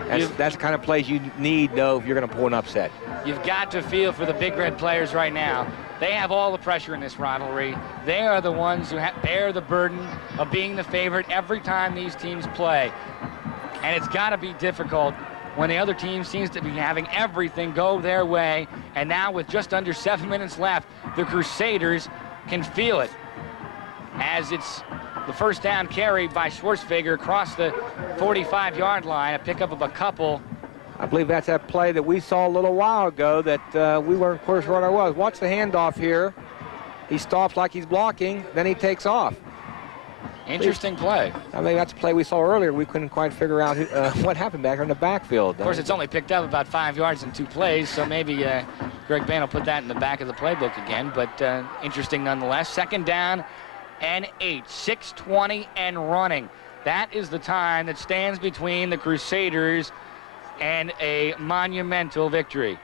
That's the kind of plays you need, though, if you're going to pull an upset. You've got to feel for the Big Red players right now. They have all the pressure in this rivalry. They are the ones who bear the burden of being the favorite every time these teams play. And it's got to be difficult when the other team seems to be having everything go their way. And now with just under 7 minutes left, the Crusaders can feel it as it's the first down carry by Schwarzenegger across the 45-yard line, a pickup of a couple. I believe that's that play that we saw a little while ago that we weren't quite sure what it was. Watch the handoff here. He stops like he's blocking, then he takes off. Interesting play. I mean, that's a play we saw earlier. We couldn't quite figure out what happened back there in the backfield. Of course, it's only picked up about 5 yards in 2 plays, so maybe Greg Bain will put that in the back of the playbook again, but interesting nonetheless. Second down and 8, 6:20 and running. That is the time that stands between the Crusaders and a monumental victory.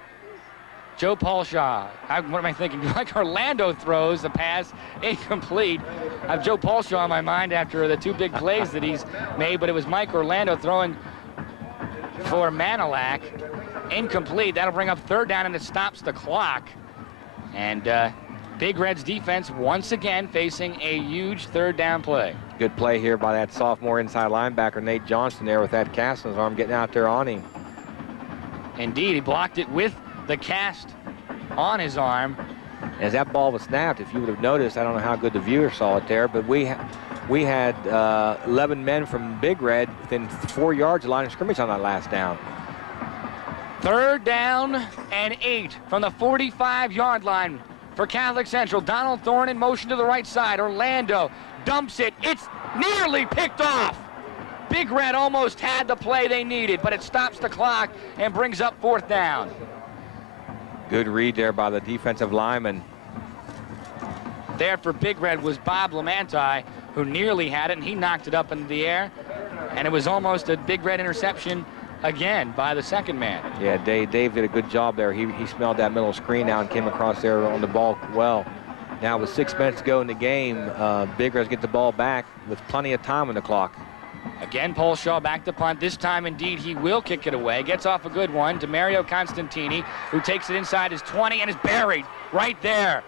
Joe Polshaw, what am I thinking? Like Orlando throws the pass incomplete. I have Joe Polshaw on my mind after the 2 big plays that he's made, but it was Mike Orlando throwing for Manilac. Incomplete. That'll bring up third down, and it stops the clock. And Big Red's defense once again facing a huge third down play. Good play here by that sophomore inside linebacker, Nate Johnston, there with that cast in his arm, getting out there on him. Indeed, he blocked it with the cast on his arm. As that ball was snapped, if you would have noticed, I don't know how good the viewer saw it there, but we had 11 men from Big Red within 4 yards of line of scrimmage on that last down. Third down and 8 from the 45-yard line for Catholic Central. Donald Thorne in motion to the right side. Orlando dumps it. It's nearly picked off. Big Red almost had the play they needed, but it stops the clock and brings up fourth down. Good read there by the defensive lineman. There for Big Red was Bob Lamanti, who nearly had it, and he knocked it up into the air. And it was almost a Big Red interception again by the second man. Yeah, Dave did a good job there. He smelled that middle screen out and came across there on the ball well. Now with 6 minutes to go in the game, Big Red's get the ball back with plenty of time on the clock. Again, Polshaw back to punt. This time, indeed, he will kick it away. Gets off a good one to Mario Constantini, who takes it inside his 20 and is buried right there.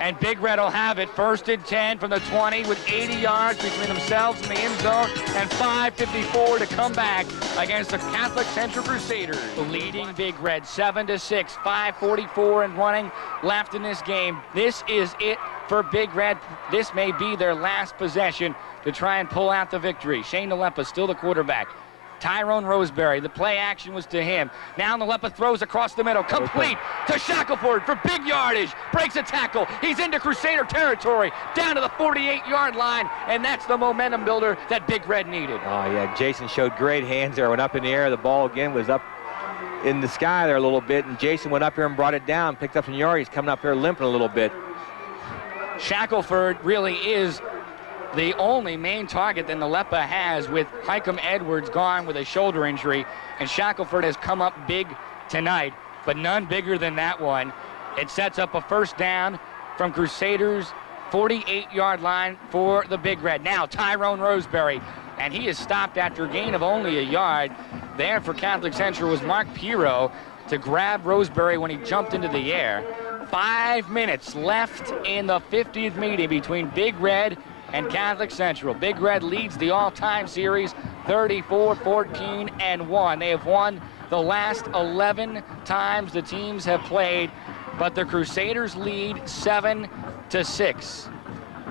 And Big Red will have it. First and 10 from the 20 with 80 yards between themselves and the end zone, and 5:54 to come back against the Catholic Central Crusaders. Leading Big Red 7-6, 5:44 and running left in this game. This is it for Big Red. This may be their last possession to try and pull out the victory. Shane Nalepa still the quarterback. Tyrone Roseberry, the play action was to him. Now Nalepa throws across the middle, complete to Shackelford for big yardage. Breaks a tackle. He's into Crusader territory, down to the 48-yard line, and that's the momentum builder that Big Red needed. Oh, yeah, Jason showed great hands there. Went up in the air. The ball again was up in the sky there a little bit, and Jason went up here and brought it down, picked up some yards. He's coming up here limping a little bit. Shackelford really is the only main target that Nalepa has, with Hikem Edwards gone with a shoulder injury, and Shackelford has come up big tonight, but none bigger than that one. It sets up a first down from Crusaders' 48-yard line for the Big Red. Now Tyrone Roseberry, and he is stopped after a gain of only a yard. There for Catholic Central was Mark Piro to grab Roseberry when he jumped into the air. 5 minutes left in the 50th meeting between Big Red and Catholic Central. Big Red leads the all-time series 34-14 and 1. They have won the last 11 times the teams have played, but the Crusaders lead 7-6.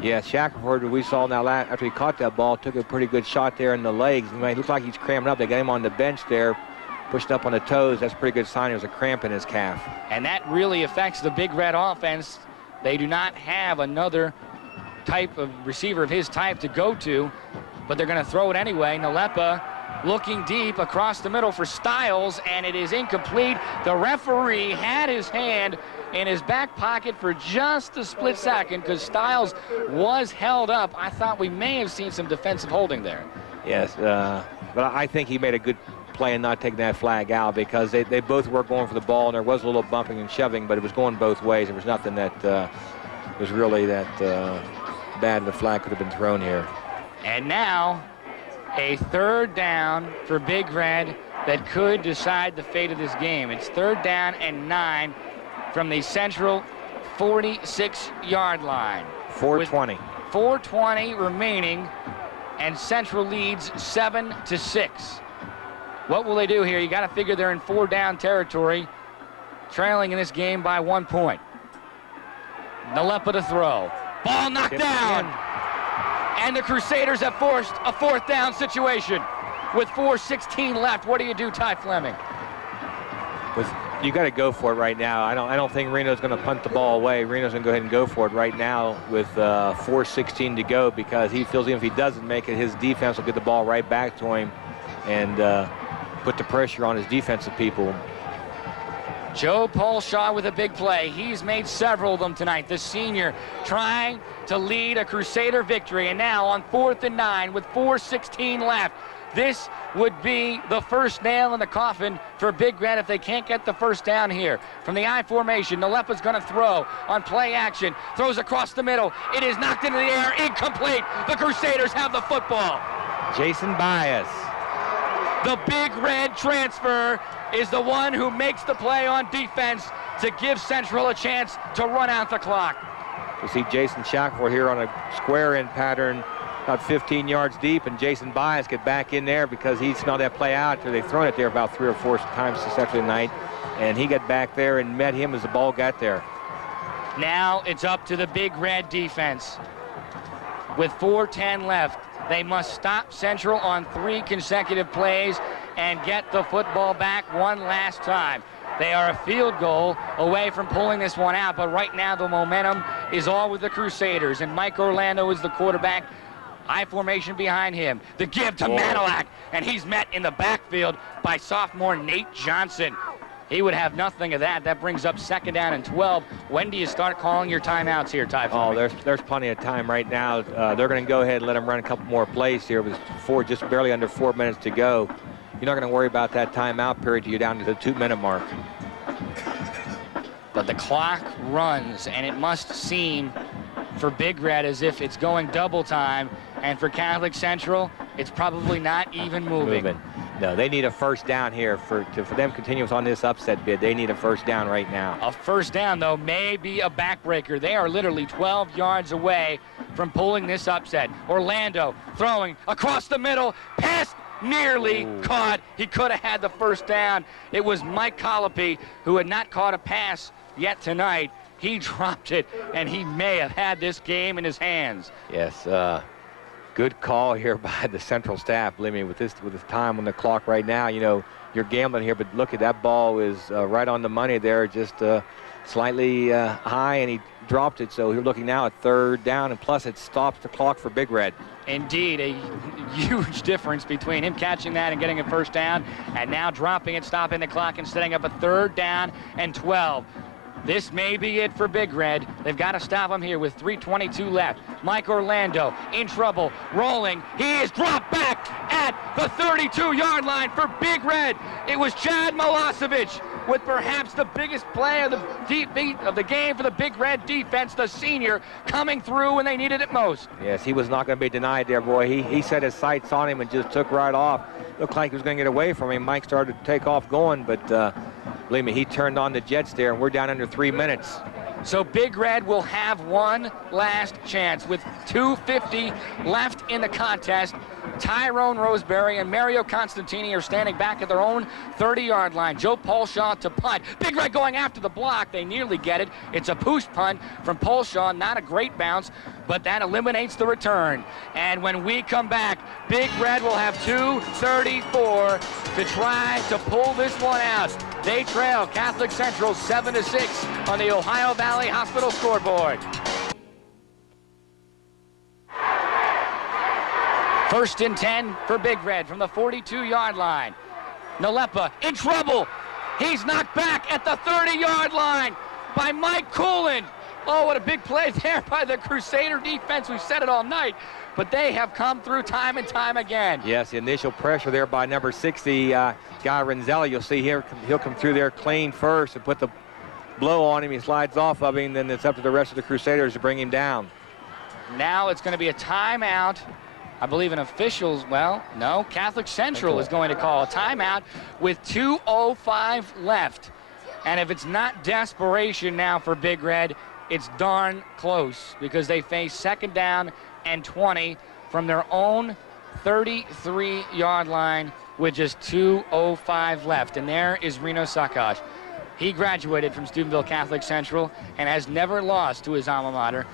Yeah, Shackelford, we saw now after he caught that ball, took a pretty good shot there in the legs. I mean, it looks like he's cramping up. They got him on the bench there, pushed up on the toes. That's a pretty good sign. There's a cramp in his calf. And that really affects the Big Red offense. They do not have another type of receiver of his type to go to, but they're going to throw it anyway. Nalepa looking deep across the middle for Stiles, and it is incomplete. The referee had his hand in his back pocket for just a split second because Stiles was held up. I thought we may have seen some defensive holding there. Yes, but I think he made a good play in not taking that flag out because they both were going for the ball, and there was a little bumping and shoving, but it was going both ways. There was nothing that was really that bad. The flag could have been thrown here. And now a third down for Big Red that could decide the fate of this game. It's 3rd down and 9 from the Central 46-yard line. 4:20. 4:20 remaining, and Central leads 7-6. What will they do here? You got to figure they're in 4-down territory, trailing in this game by 1 point. Nalepa to throw. Ball knocked down. And the Crusaders have forced a 4th down situation with 4:16 left. What do you do, Ty Fleming? You got to go for it right now. I don't think Reno's going to punt the ball away. Reno's going to go ahead and go for it right now with 4:16 to go, because he feels even if he doesn't make it, his defense will get the ball right back to him and put the pressure on his defensive people. Joe Paulshaw with a big play. He's made several of them tonight. The senior trying to lead a Crusader victory, and now on 4th and 9 with 4:16 left. This would be the first nail in the coffin for Big Red if they can't get the first down here. From the I formation, Nalepa's going to throw on play action. Throws across the middle. It is knocked into the air. Incomplete. The Crusaders have the football. Jason Bias. The Big Red transfer is the one who makes the play on defense to give Central a chance to run out the clock. You see Jason Shackelford here on a square end pattern about 15 yards deep, and Jason Bias get back in there because he smelled that play out after they've thrown it there about 3 or 4 times successfully tonight, and he got back there and met him as the ball got there. Now it's up to the Big Red defense. With 4:10 left, they must stop Central on 3 consecutive plays and get the football back one last time. They are a field goal away from pulling this one out, but right now the momentum is all with the Crusaders, and Mike Orlando is the quarterback. I formation behind him. The give to Manilak, and he's met in the backfield by sophomore Nate Johnson. He would have nothing of that. That brings up 2nd down and 12. When do you start calling your timeouts here, Ty? Oh, there's plenty of time right now. They're going to go ahead and let them run a couple more plays here with just barely under 4 minutes to go. You're not going to worry about that timeout period till you're down to the 2-minute mark. But the clock runs, and it must seem for Big Red as if it's going double time, and for Catholic Central, it's probably not even moving. No, they need a first down here for them continue on this upset bid. They need a first down right now. A first down, though, may be a backbreaker. They are literally 12 yards away from pulling this upset. Orlando throwing across the middle, pass nearly caught. He could have had the first down. It was Mike Colopy who had not caught a pass yet tonight. He dropped it, and he may have had this game in his hands. Yes, good call here by the Central staff. Believe me, with this time on the clock right now, you know, you're gambling here, but look at that ball is right on the money there, just slightly high, and he dropped it. So you're looking now at 3rd down, and plus it stops the clock for Big Red. Indeed, a huge difference between him catching that and getting a first down, and now dropping it, stopping the clock, and setting up a 3rd down and 12. This may be it for Big Red. They've got to stop him here with 3:22 left. Mike Orlando in trouble, rolling. He is dropped back at the 32-yard line for Big Red. It was Chad Milosevic with perhaps the biggest play of the game for the Big Red defense, the senior, coming through when they needed it most. Yes, he was not going to be denied there, boy. He set his sights on him and just took right off. Looked like he was going to get away from him. Mike started to take off going, but believe me, he turned on the jets there, and we're down under 3 minutes. So Big Red will have one last chance with 2:50 left in the contest Tyrone Roseberry and Mario Constantini are standing back at their own 30-yard line. Joe Paulshaw to punt. Big Red going after the block. They nearly get it. It's a push punt from Paulshaw. Not a great bounce, but that eliminates the return. And when we come back, Big Red will have 2:34 to try to pull this one out. They trail Catholic Central 7-6 on the Ohio Valley Hospital scoreboard. First and 10 for Big Red from the 42-yard line. Nalepa in trouble. He's knocked back at the 30-yard line by Mike Coolin. Oh, what a big play there by the Crusader defense. We've said it all night, but they have come through time and time again. Yes, the initial pressure there by number 60, Guy Renzelli. You'll see here, he'll come through there clean first and put the blow on him. He slides off of him, then it's up to the rest of the Crusaders to bring him down. Now it's going to be a timeout. I believe an official's, well, no, Catholic Central is going to call a timeout with 2:05 left. And if it's not desperation now for Big Red, it's darn close, because they face 2nd down and 20 from their own 33-yard line with just 2:05 left. And there is Reno Sakash. He graduated from Steubenville Catholic Central and has never lost to his alma mater.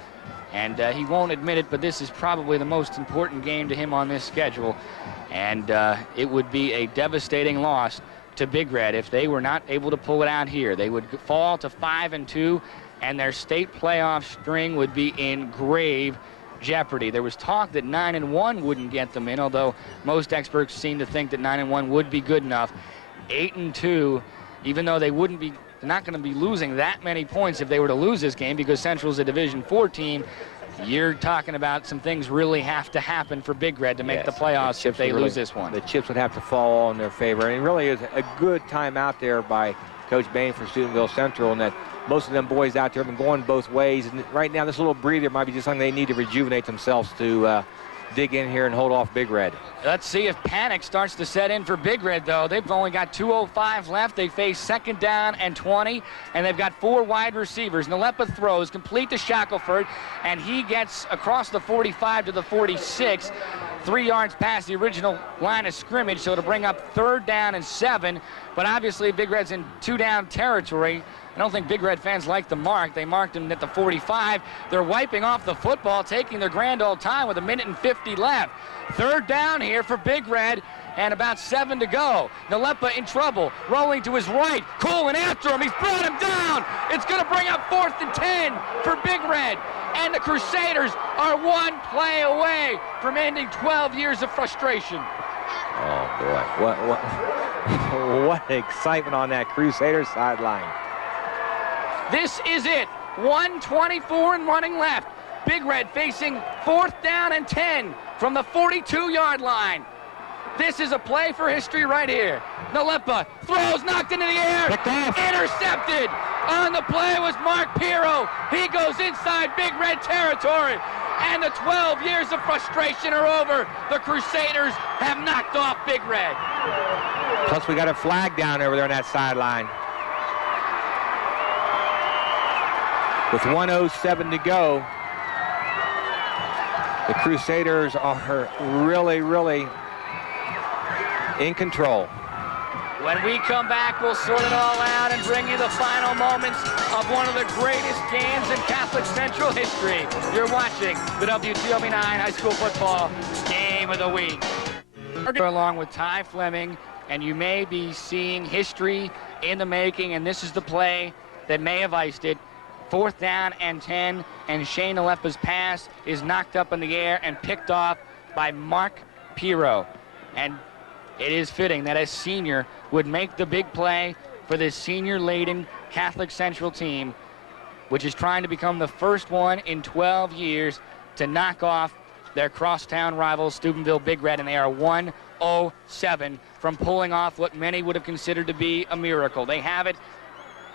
And he won't admit it, but this is probably the most important game to him on this schedule. And it would be a devastating loss to Big Red if they were not able to pull it out here. They would fall to 5-2, and their state playoff string would be in grave jeopardy. There was talk that 9-1 wouldn't get them in, although most experts seem to think that 9-1 would be good enough. 8-2, even though they wouldn't be, they're not going to be losing that many points if they were to lose this game, because Central's a Division IV team. You're talking about some things really have to happen for Big Red to make the playoffs if they lose this one. The chips would have to fall in their favor. And it really is a good time out there by Coach Bain for Steubenville Central, and that most of them boys out there have been going both ways. And right now, this little breather might be just something they need to rejuvenate themselves to dig in here and hold off Big Red. Let's see if panic starts to set in for Big Red, though. They've only got 2:05 left. They face 2nd down and 20, and they've got 4 wide receivers. Nalepa throws complete to Shackelford, and he gets across the 45 to the 46, 3 yards past the original line of scrimmage, so to bring up 3rd down and 7. But obviously, Big Red's in 2-down territory. I don't think Big Red fans like the mark. They marked him at the 45. They're wiping off the football, taking their grand old time with 1:50 left. 3rd down here for Big Red, and about 7 to go. Nalepa in trouble, rolling to his right. Coolin after him. He's brought him down. It's going to bring up 4th and 10 for Big Red. And the Crusaders are 1 play away from ending 12 years of frustration. Oh, boy. What excitement on that Crusader sideline. This is it. 1:24 and running left. Big Red facing 4th down and 10 from the 42-yard line. This is a play for history right here. Nalepa throws, knocked into the air. Intercepted. On the play was Mark Pirro. He goes inside Big Red territory. And the 12 years of frustration are over. The Crusaders have knocked off Big Red. Plus, we got a flag down over there on that sideline. With 1:07 to go, the Crusaders are really, really in control. When we come back, we'll sort it all out and bring you the final moments of one of the greatest games in Catholic Central history. You're watching the WTOV 9 High School Football Game of the Week. Along with Ty Fleming, and you may be seeing history in the making, and this is the play that may have iced it. 4th down and 10, and Shane Nalepa's pass is knocked up in the air and picked off by Mark Pirro. And it is fitting that a senior would make the big play for this senior-laden Catholic Central team, which is trying to become the first one in 12 years to knock off their crosstown rivals, Steubenville Big Red, and they are 1:07 from pulling off what many would have considered to be a miracle. They have it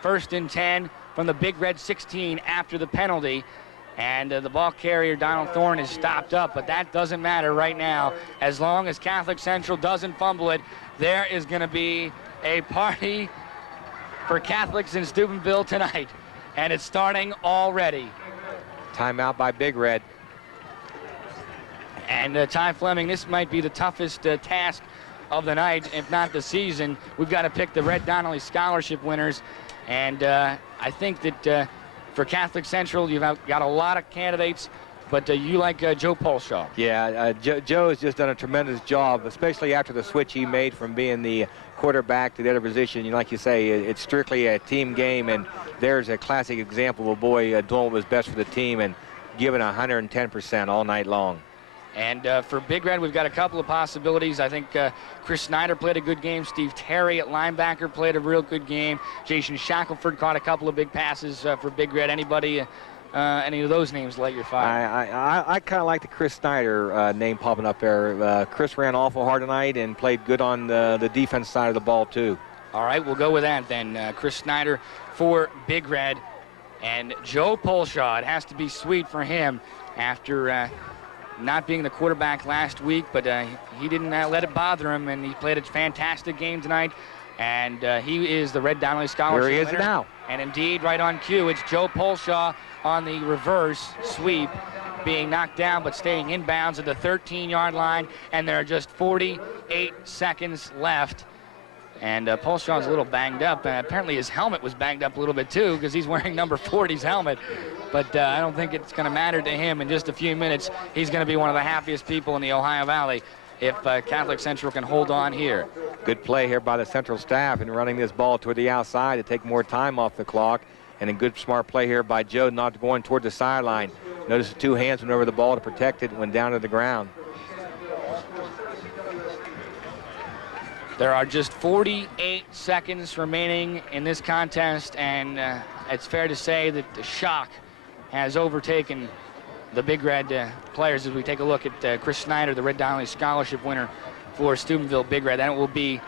1st and 10 from the Big Red 16 after the penalty, and the ball carrier Donald Thorne is stopped up, but that doesn't matter right now. As long as Catholic Central doesn't fumble it, there is going to be a party for Catholics in Steubenville tonight, and it's starting already. Timeout by Big Red. And Ty Fleming, this might be the toughest task of the night, if not the season. We've got to pick the Red Donnelly Scholarship winners. And I think that for Catholic Central, you've got a lot of candidates, but you like Joe Polshaw. Yeah, Joe has just done a tremendous job, especially after the switch he made from being the quarterback to the other position. Like you say, it's strictly a team game, and there's a classic example of a boy doing what was best for the team and giving 110% all night long. And for Big Red, we've got a couple of possibilities. I think Chris Snyder played a good game. Steve Terry at linebacker played a real good game. Jason Shackelford caught a couple of big passes for Big Red. Anybody, any of those names light your fire? I kind of like the Chris Snyder name popping up there. Chris ran awful hard tonight and played good on the defense side of the ball, too. All right, we'll go with that then. Chris Snyder for Big Red. And Joe Polshaw, it has to be sweet for him after not being the quarterback last week, but he didn't let it bother him, and he played a fantastic game tonight. And he is the Red Donnelly Scholarship Here he is winner. now. And indeed, right on cue, it's Joe Polshaw on the reverse sweep, being knocked down but staying inbounds at the 13-yard line, and there are just 48 seconds left. And Polshaw's a little banged up, and apparently his helmet was banged up a little bit too, because he's wearing number 40's helmet. But I don't think it's going to matter to him. In just a few minutes, he's going to be one of the happiest people in the Ohio Valley if Catholic Central can hold on here. Good play here by the Central staff in running this ball toward the outside to take more time off the clock. And a good, smart play here by Joe, not going toward the sideline. Notice the two hands went over the ball to protect it and went down to the ground. There are just 48 seconds remaining in this contest, and it's fair to say that the shock has overtaken the Big Red players as we take a look at Chris Snyder, the Red Donnelly Scholarship winner for Steubenville Big Red. That will be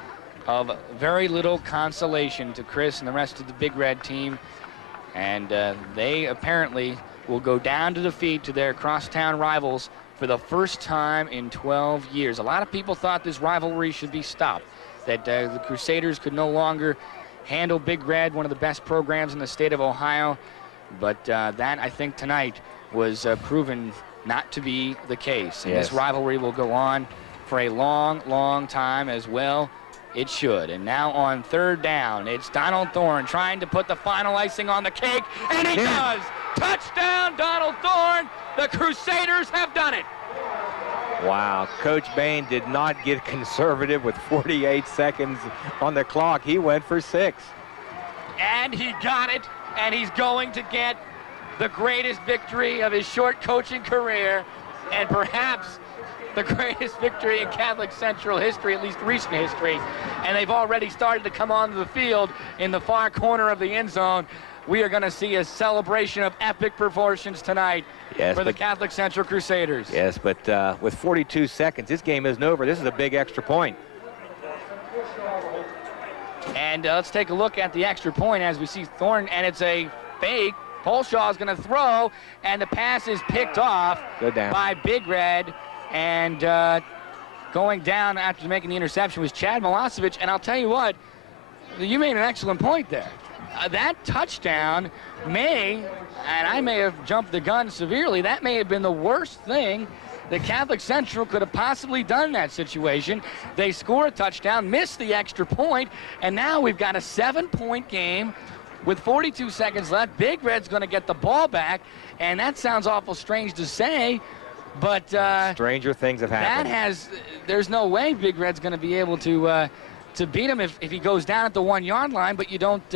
of very little consolation to Chris and the rest of the Big Red team, and they apparently will go down to defeat to their crosstown rivals for the first time in 12 years. A lot of people thought this rivalry should be stopped, that the Crusaders could no longer handle Big Red, one of the best programs in the state of Ohio. But that, I think, tonight was proven not to be the case. And yes, this rivalry will go on for a long, long time as well. It should. And now on third down, it's Donald Thorne trying to put the final icing on the cake, and he does! Touchdown, Donald Thorne! The Crusaders have done it! Wow, Coach Bain did not get conservative with 48 seconds on the clock. He went for 6. And he got it, and he's going to get the greatest victory of his short coaching career, and perhaps the greatest victory in Catholic Central history, at least recent history. And they've already started to come onto the field in the far corner of the end zone. We are going to see a celebration of epic proportions tonight for the Catholic Central Crusaders. Yes, but with 42 seconds, this game isn't over. This is a big extra point. And let's take a look at the extra point as we see Thorne, and it's a fake. Polshaw is going to throw, and the pass is picked off by Big Red. And going down after making the interception was Chad Milosevic. And I'll tell you what, you made an excellent point there. That touchdown may, and I may have jumped the gun severely, that may have been the worst thing that Catholic Central could have possibly done in that situation. They score a touchdown, miss the extra point, and now we've got a 7-point game with 42 seconds left. Big Red's going to get the ball back, and that sounds awful strange to say, but stranger things have happened. There's no way Big Red's going to be able to beat him if he goes down at the 1-yard line, but you don't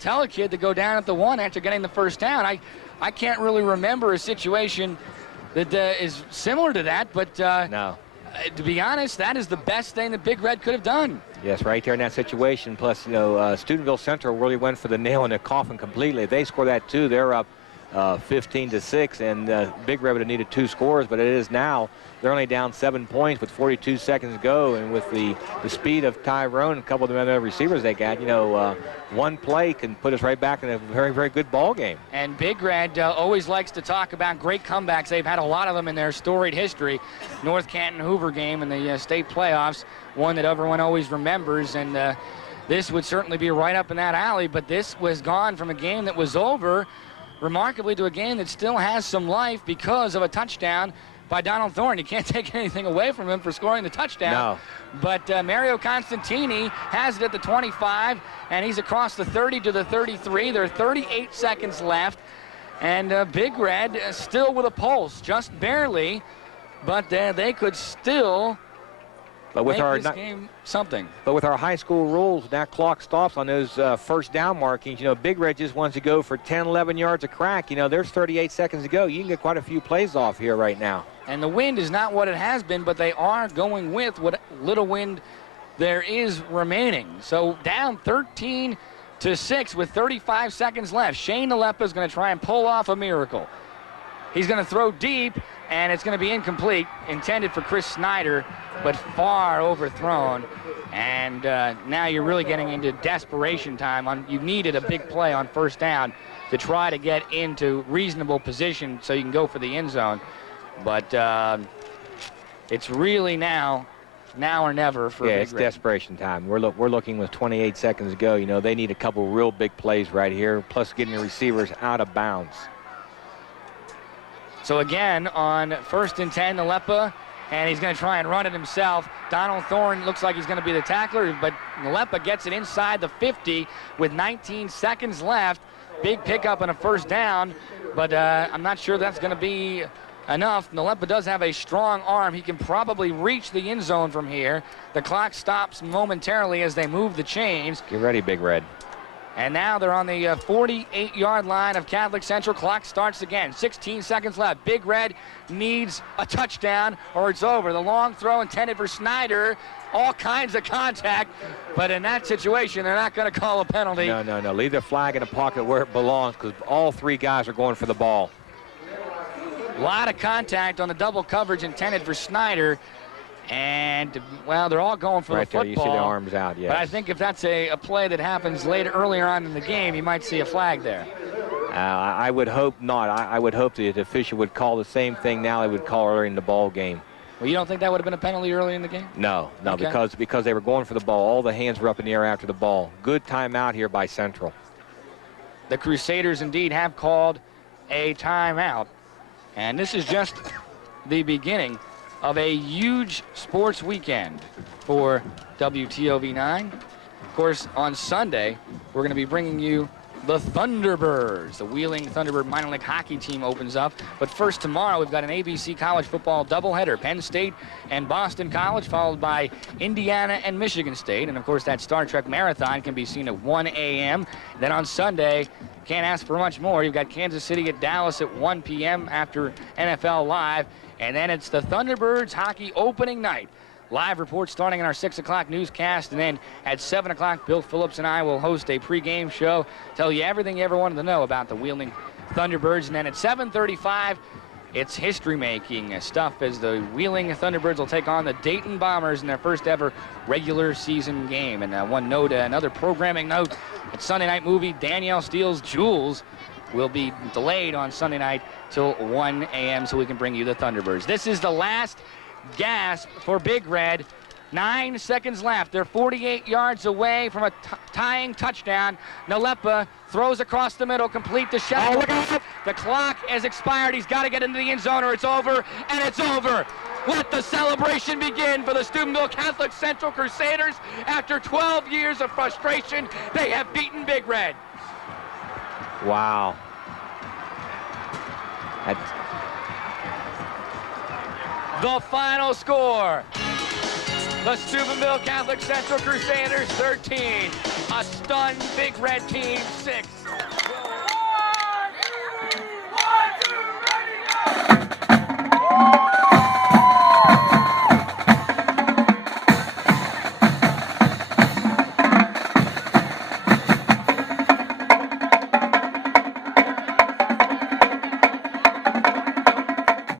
tell a kid to go down at the 1 after getting the first down. I can't really remember a situation that is similar to that, but no. To be honest, that is the best thing that Big Red could have done. Yes, right there in that situation. Plus, Steubenville Central really went for the nail in the coffin completely. If they score that too, they're up 15-6, and Big Red would have needed 2 scores, but it is now. They're only down 7 points with 42 seconds to go, and with the speed of Tyrone, a couple of the other receivers they got, one play can put us right back in a very, very good ball game. And Big Red always likes to talk about great comebacks. They've had a lot of them in their storied history. North Canton Hoover game in the state playoffs, one that everyone always remembers, and this would certainly be right up in that alley, but this was gone from a game that was over remarkably to a game that still has some life because of a touchdown by Donald Thorne. You can't take anything away from him for scoring the touchdown. No. But Mario Constantini has it at the 25, and he's across the 30 to the 33. There are 38 seconds left, and Big Red still with a pulse, just barely, but they could still make this game something. But with our high school rules, that clock stops on those first down markings. You know, Big Red just wants to go for 10, 11 yards a crack. You know, there's 38 seconds to go. You can get quite a few plays off here right now. And the wind is not what it has been, but they are going with what little wind there is remaining. So down 13-6 with 35 seconds left. Shane Nalepa is going to try and pull off a miracle. He's going to throw deep, and it's going to be incomplete, intended for Chris Snyder, but far overthrown. And now you're really getting into desperation time. You needed a big play on first down to try to get into reasonable position so you can go for the end zone. But it's really now or never for Big Red. Yeah, it's desperation time. We're looking with 28 seconds to go. You know, they need a couple real big plays right here, plus getting the receivers out of bounds. So again, on 1st and 10, Nalepa, and he's going to try and run it himself. Donald Thorne looks like he's going to be the tackler, but Nalepa gets it inside the 50 with 19 seconds left. Big pickup and a first down, but I'm not sure that's going to be enough. Nalepa does have a strong arm. He can probably reach the end zone from here. The clock stops momentarily as they move the chains. Get ready, Big Red. And now they're on the 48-yard line of Catholic Central. Clock starts again. 16 seconds left. Big Red needs a touchdown or it's over. The long throw intended for Snyder. All kinds of contact. But in that situation, they're not going to call a penalty. No. Leave the flag in the pocket where it belongs because all three guys are going for the ball. A lot of contact on the double coverage intended for Snyder. And, well, they're all going for the football. Right there, you see the arms out, yes. But I think if that's a play that happens earlier on in the game, you might see a flag there. I would hope not. I would hope the official would call the same thing now they would call earlier in the ball game. Well, you don't think that would have been a penalty early in the game? No, Okay. because they were going for the ball. All the hands were up in the air after the ball. Good timeout here by Central. The Crusaders indeed have called a timeout. And this is just the beginning of a huge sports weekend for WTOV9. Of course, on Sunday, we're going to be bringing you the Thunderbirds. The Wheeling Thunderbird minor league hockey team opens up. But first, tomorrow, we've got an ABC college football doubleheader. Penn State and Boston College, followed by Indiana and Michigan State. And, of course, that Star Trek Marathon can be seen at 1 a.m. Then on Sunday, can't ask for much more. You've got Kansas City at Dallas at 1 p.m. after NFL Live. And then it's the Thunderbirds hockey opening night. Live report starting in our 6 o'clock newscast. And then at 7 o'clock, Bill Phillips and I will host a pregame show, tell you everything you ever wanted to know about the Wheeling Thunderbirds. And then at 7:35, it's history-making stuff as the Wheeling Thunderbirds will take on the Dayton Bombers in their first ever regular season game. And another programming note, at Sunday night movie, Danielle Steele's Jewels will be delayed on Sunday night till 1 a.m. so we can bring you the Thunderbirds. This is the last gasp for Big Red. 9 seconds left. They're 48 yards away from a tying touchdown. Nalepa throws across the middle, complete to Sheffield. The clock has expired. He's got to get into the end zone or it's over, and it's over. Let the celebration begin for the Steubenville Catholic Central Crusaders. After 12 years of frustration, they have beaten Big Red. Wow. The final score. The Steubenville Catholic Central Crusaders 13. A stunned Big Red team 6.